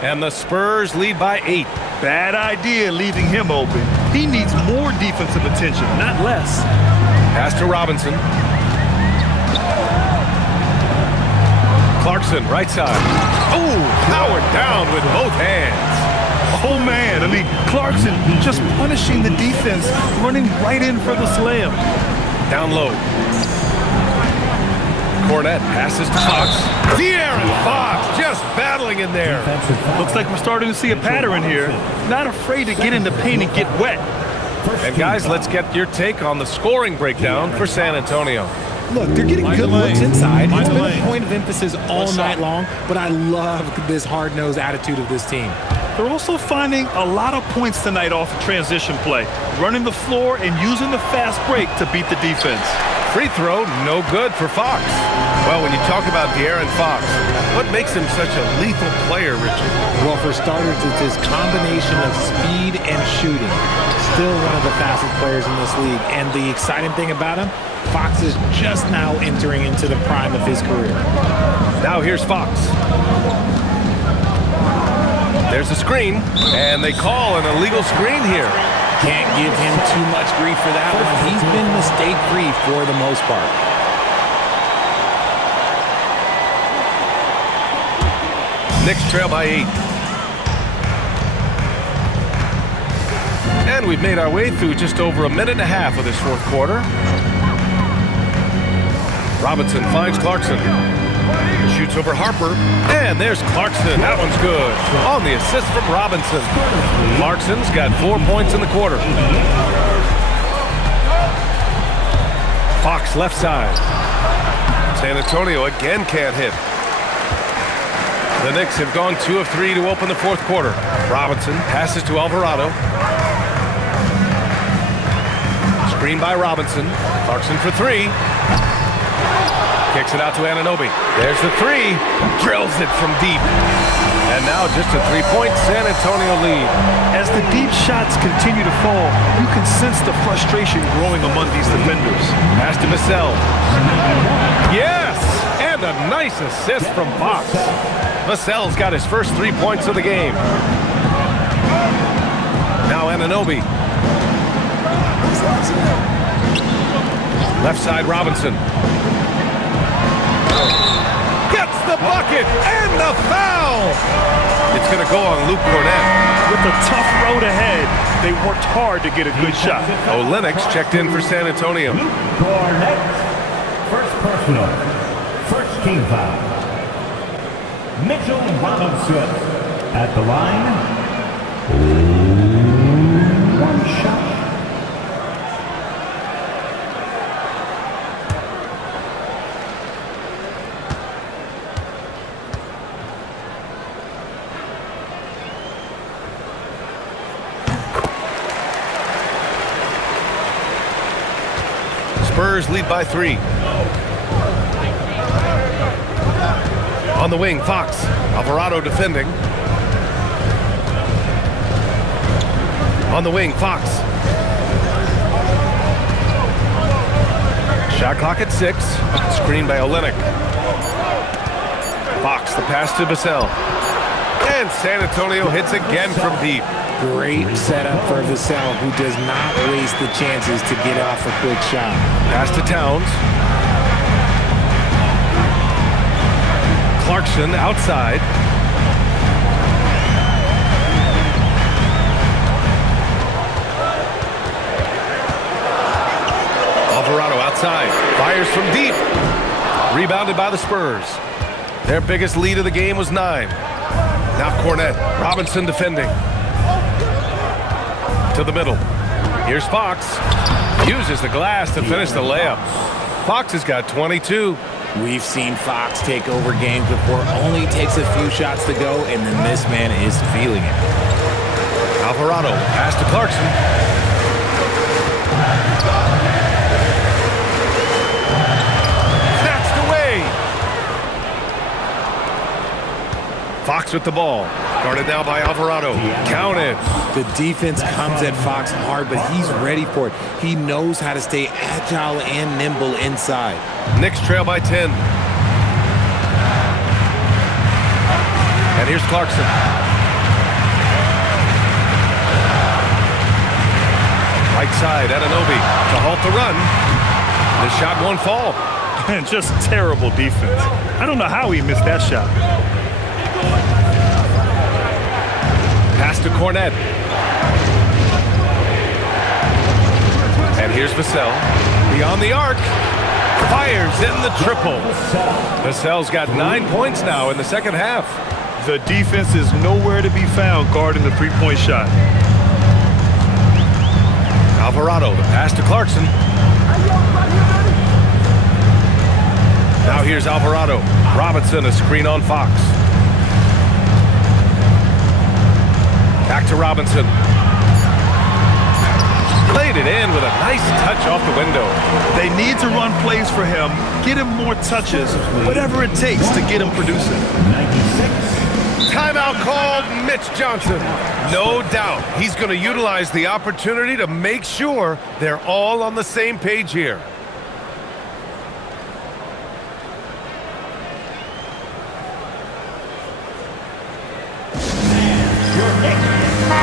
And the Spurs lead by 8. Bad idea leaving him open. He needs more defensive attention, not less. Pass to Robinson. Clarkson, right side. Oh, powered down with both hands. Oh, man. I mean, Clarkson just punishing the defense, running right in for the slam. Down low. Cornette passes to Fox. De'Aaron Fox just battling in there. Looks like we're starting to see a pattern here. Not afraid to get in the paint and get wet. And guys, let's get your take on the scoring breakdown for San Antonio. Look, they're getting good looks inside. It's been a point of emphasis all night long, but I love this hard-nosed attitude of this team. They're also finding a lot of points tonight off of transition play, running the floor and using the fast break to beat the defense. Free throw, no good for Fox. Well, when you talk about De'Aaron Fox, what makes him such a lethal player, Richard? Well, for starters, it's his combination of speed and shooting. Still one of the fastest players in this league. And the exciting thing about him, Fox is just now entering into the prime of his career. Now here's Fox. There's a screen, and they call an illegal screen here. Can't give him too much grief for that one. He's been mistake-free for the most part. Knicks trail by 8. And we've made our way through just over a minute and a half of this fourth quarter. Robinson finds Clarkson. Shoots over Harper. And there's Clarkson. That one's good. On the assist from Robinson. Clarkson's got 4 points in the quarter. Fox left side. San Antonio again can't hit. The Knicks have gone 2 of 3 to open the fourth quarter. Robinson passes to Alvarado. Screen by Robinson. Clarkson for 3. Kicks it out to Anunoby. There's the 3. Drills it from deep. And now just a 3-point San Antonio lead. As the deep shots continue to fall, you can sense the frustration growing among these defenders. Pass to Vassell. Yes! And a nice assist from Fox. Vassell's got his first 3 points of the game. Now Anunoby. Left side Robinson. Gets the bucket and the foul! It's going to go on Luke Cornette. With a tough road ahead, they worked hard to get a good shot. Lennox checked in for San Antonio. Luke Cornette, first personal, first team foul. Mitchell Robinson at the line. 1 shot. Spurs lead by 3. On the wing, Fox. Alvarado defending. On the wing, Fox. Shot clock at 6. Screen by Olenek. Fox, the pass to Vassell. And San Antonio hits again from deep. Great setup for Vassell, who does not waste the chances to get off a quick shot. Pass to Towns. Clarkson outside. Alvarado outside. Fires from deep. Rebounded by the Spurs. Their biggest lead of the game was 9. Now Cornette. Robinson defending. To the middle. Here's Fox. Uses the glass to finish the layup. Fox has got 22. We've seen Fox take over games before. Only takes a few shots to go, and then this man is feeling it. Alvarado. Pass to Clarkson. Snatched away. Fox with the ball. Guarded now by Alvarado. Counted. The defense comes at Fox hard, but he's ready for it. He knows how to stay agile and nimble inside. Knicks trail by 10. And here's Clarkson. Right side, Anunoby to halt the run. The shot won't fall. And just terrible defense. I don't know how he missed that shot. Pass to Cornette. And here's Vassell. Beyond the arc. Fires in the triple. Vassell's got 9 points now in the second half. The defense is nowhere to be found guarding the three-point shot. Alvarado, the pass to Clarkson. Now here's Alvarado. Robinson, a screen on Fox. Back to Robinson. Played it in with a nice touch off the window. They need to run plays for him, get him more touches, whatever it takes to get him producing. 96. Timeout called, Mitch Johnson. No doubt he's going to utilize the opportunity to make sure they're all on the same page here.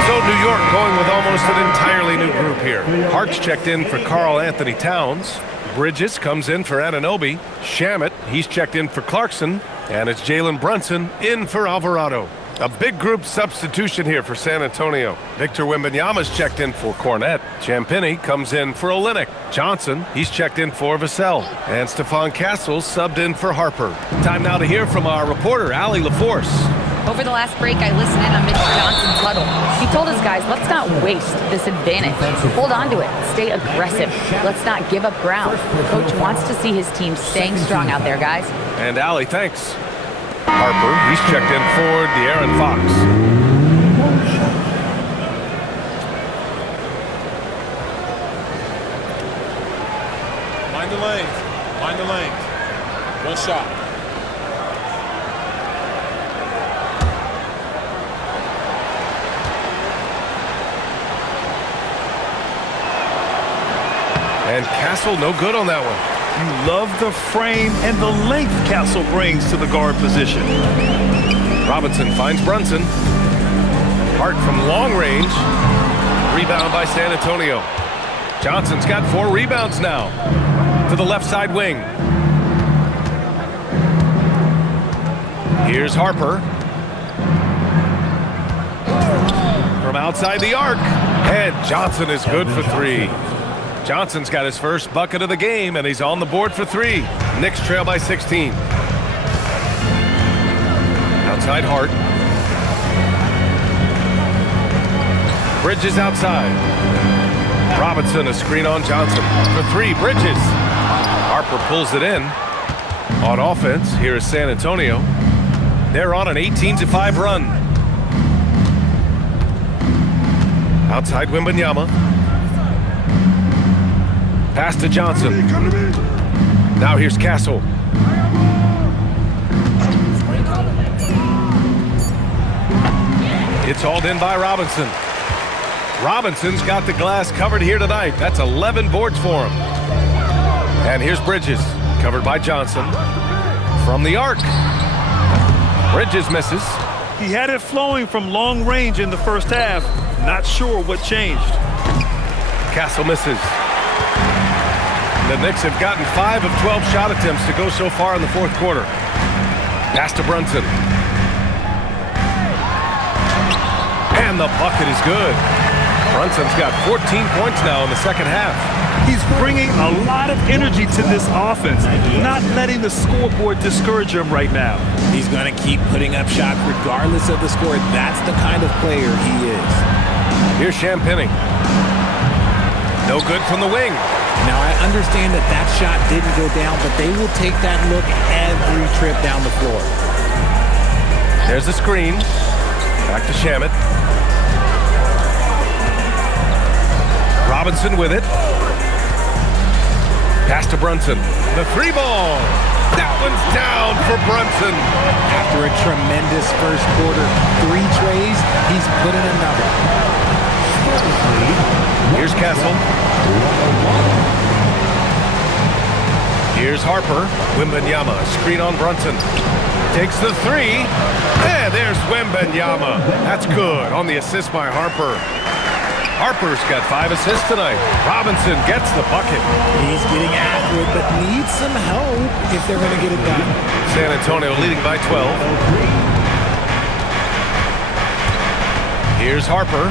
So New York going with almost an entirely new group here. Hart's checked in for Karl Anthony Towns. Bridges comes in for Anunoby. Shamet, he's checked in for Clarkson. And it's Jalen Brunson in for Alvarado. A big group substitution here for San Antonio. Victor Wembanyama's checked in for Cornette. Champagnie comes in for Olynyk. Johnson, he's checked in for Vassell. And Stephon Castle subbed in for Harper. Time now to hear from our reporter, Allie LaForce. Over the last break, I listened in on Mitch Johnson's huddle. He told his guys, let's not waste this advantage. Hold on to it. Stay aggressive. Let's not give up ground. Coach wants to see his team staying strong out there, guys. And Allie, thanks. Harper, he's checked in for De'Aaron Fox. Mind the lanes. Mind the lanes. One shot. And Castle no good on that one. You love the frame and the length Castle brings to the guard position. Robinson finds Brunson. Hart from long range. Rebound by San Antonio. Johnson's got 4 rebounds now. To the left side wing. Here's Harper. From outside the arc. And Johnson is good for 3. Johnson's got his first bucket of the game, and he's on the board for 3. Knicks trail by 16. Outside Hart. Bridges outside. Robinson, a screen on Johnson. For 3, Bridges. Harper pulls it in. On offense, here is San Antonio. They're on an 18-5 run. Outside Wembanyama. Pass to Johnson. Now here's Castle. It's hauled in by Robinson. Robinson's got the glass covered here tonight. That's 11 boards for him. And here's Bridges, covered by Johnson. From the arc. Bridges misses. He had it flowing from long range in the first half. Not sure what changed. Castle misses. The Knicks have gotten 5 of 12 shot attempts to go so far in the fourth quarter. Pass to Brunson. And the bucket is good. Brunson's got 14 points now in the second half. He's bringing a lot of energy to this offense, not letting the scoreboard discourage him right now. He's going to keep putting up shots regardless of the score. That's the kind of player he is. Here's Champagnie. No good from the wing. Now, I understand that that shot didn't go down, but they will take that look every trip down the floor. There's the screen. Back to Shamet. Robinson with it. Pass to Brunson. The 3 ball. That one's down for Brunson. After a tremendous first quarter, 3 trays, he's put in another. Here's Castle. Here's Harper. Wembanyama, screen on Brunson. Takes the 3. And there's Wembanyama. That's good on the assist by Harper. Harper's got 5 assists tonight. Robinson gets the bucket. He's getting after it, but needs some help if they're going to get it done. San Antonio leading by 12. Here's Harper.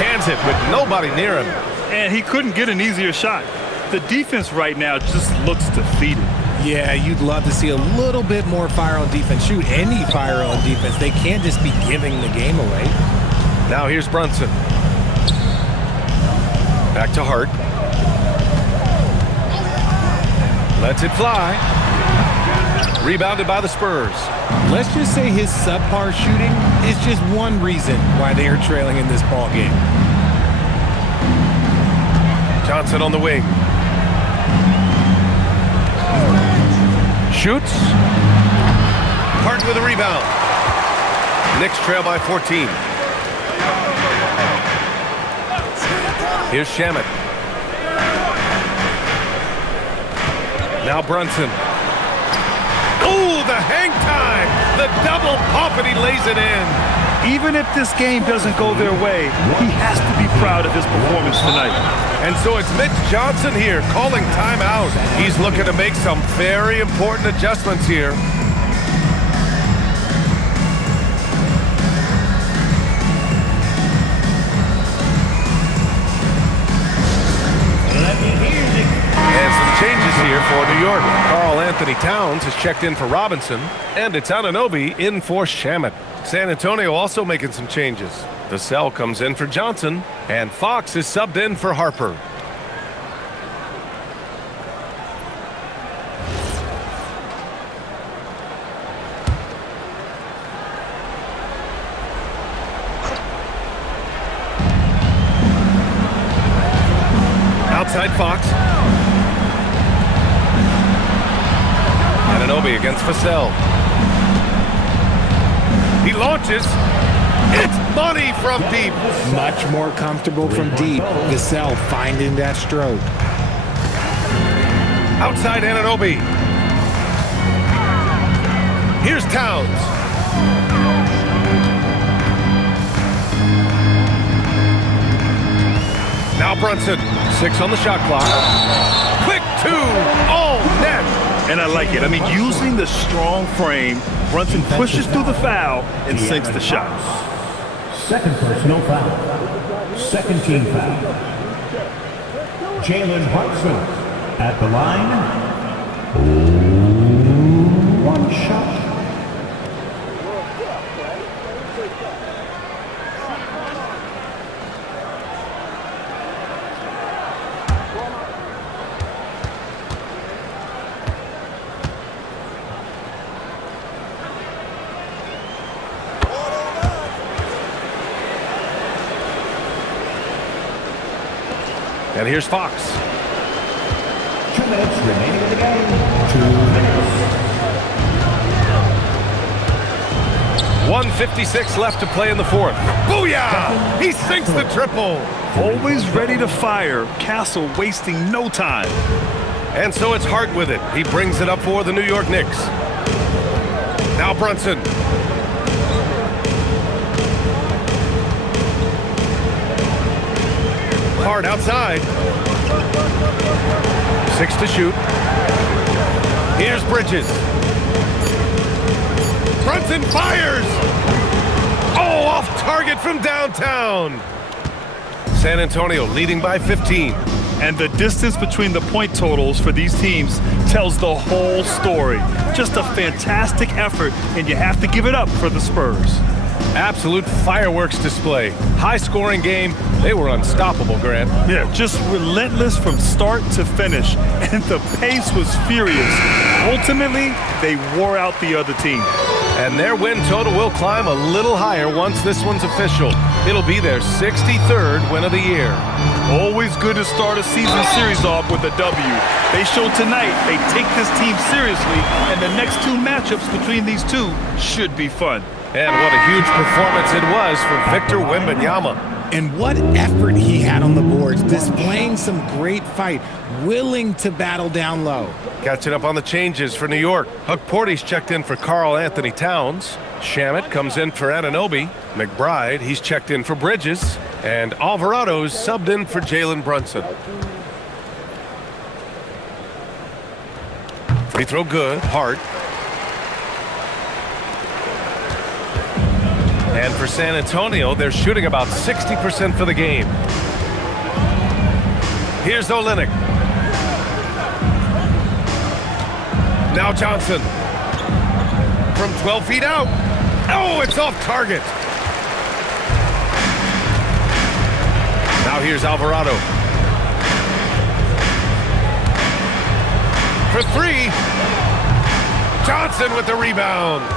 Hands it with nobody near him. And he couldn't get an easier shot. The defense right now just looks defeated. Yeah, you'd love to see a little bit more fire on defense. Shoot, any fire on defense. They can't just be giving the game away. Now here's Brunson. Back to Hart. Lets it fly. Rebounded by the Spurs. Let's just say his subpar shooting is just one reason why they are trailing in this ball game. Johnson on the wing. Shoots. Hart with a rebound. Knicks trail by 14. Here's Shamet. Now Brunson. Oh, the hang time. The double pump, and he lays it in. Even if this game doesn't go their way, he has to be proud of his performance tonight. And so it's Mitch Johnson here calling timeout. He's looking to make some very important adjustments here. And some changes here for New York. Karl Anthony Towns has checked in for Robinson, and it's Anunoby in for Shamet. San Antonio also making some changes. Vassell comes in for Johnson, and Fox is subbed in for Harper. Outside Fox. Anunoby against Vassell. He launches. It's money from deep. Much more comfortable from deep. Vassell finding that stroke. Outside Anunoby. Here's Towns. Now Brunson. 6 on the shot clock. Quick 2. All net. And I like it. I mean, using the strong frame, Brunson pushes through the foul and sinks the shot. Second personal foul. Second team foul. Jalen Brunson at the line. One shot. And here's Fox. 2 minutes remaining in the game. 2 minutes. 1:56 left to play in the fourth. Booyah! He sinks the triple. Always ready to fire. Castle wasting no time. And so it's Hart with it. He brings it up for the New York Knicks. Now Brunson. Hart outside. 6 to shoot. Here's Bridges. Brunson fires. Oh, off target from downtown. San Antonio leading by 15. And the distance between the point totals for these teams tells the whole story. Just a fantastic effort, and you have to give it up for the Spurs. Absolute fireworks display. High-scoring game. They were unstoppable, Grant. Yeah, just relentless from start to finish. And the pace was furious. Ultimately, they wore out the other team. And their win total will climb a little higher once this one's official. It'll be their 63rd win of the year. Always good to start a season series off with a W. They showed tonight they take this team seriously, and the next 2 matchups between these two should be fun. And what a huge performance it was for Victor Wembanyama. And what effort he had on the boards, displaying some great fight, willing to battle down low. Catching up on the changes for New York. Huck Porty's checked in for Karl Anthony Towns. Shamet comes in for Anunoby. McBride, he's checked in for Bridges. And Alvarado's subbed in for Jalen Brunson. Free throw good. Hart. And for for San Antonio, they're shooting about 60% for the game. Here's Olynyk. Now Johnson. From 12 feet out. Oh, it's off target. Now here's Alvarado. For three. Johnson with the rebound.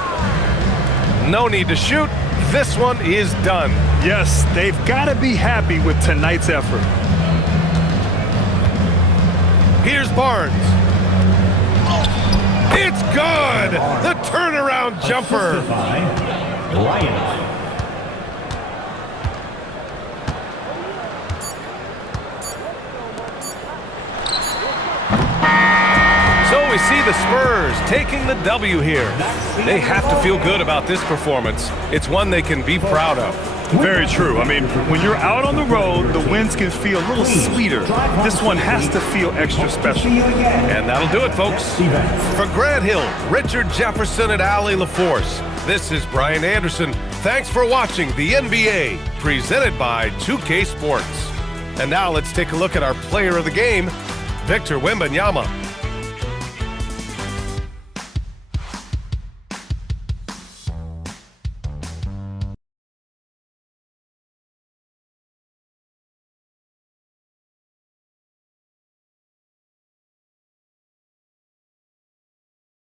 No need to shoot. This one is done. Yes, they've got to be happy with tonight's effort. Here's Barnes. It's good! The turnaround jumper. So we see the Spurs taking the W here. They have to feel good about this performance. It's one they can be proud of. Very true. I mean, when you're out on the road, the wins can feel a little sweeter. This one has to feel extra special. And that'll do it, folks. For Grant Hill, Richard Jefferson, and Allie LaForce, this is Brian Anderson. Thanks for watching the NBA, presented by 2K Sports. And now let's take a look at our player of the game, Victor Wembanyama.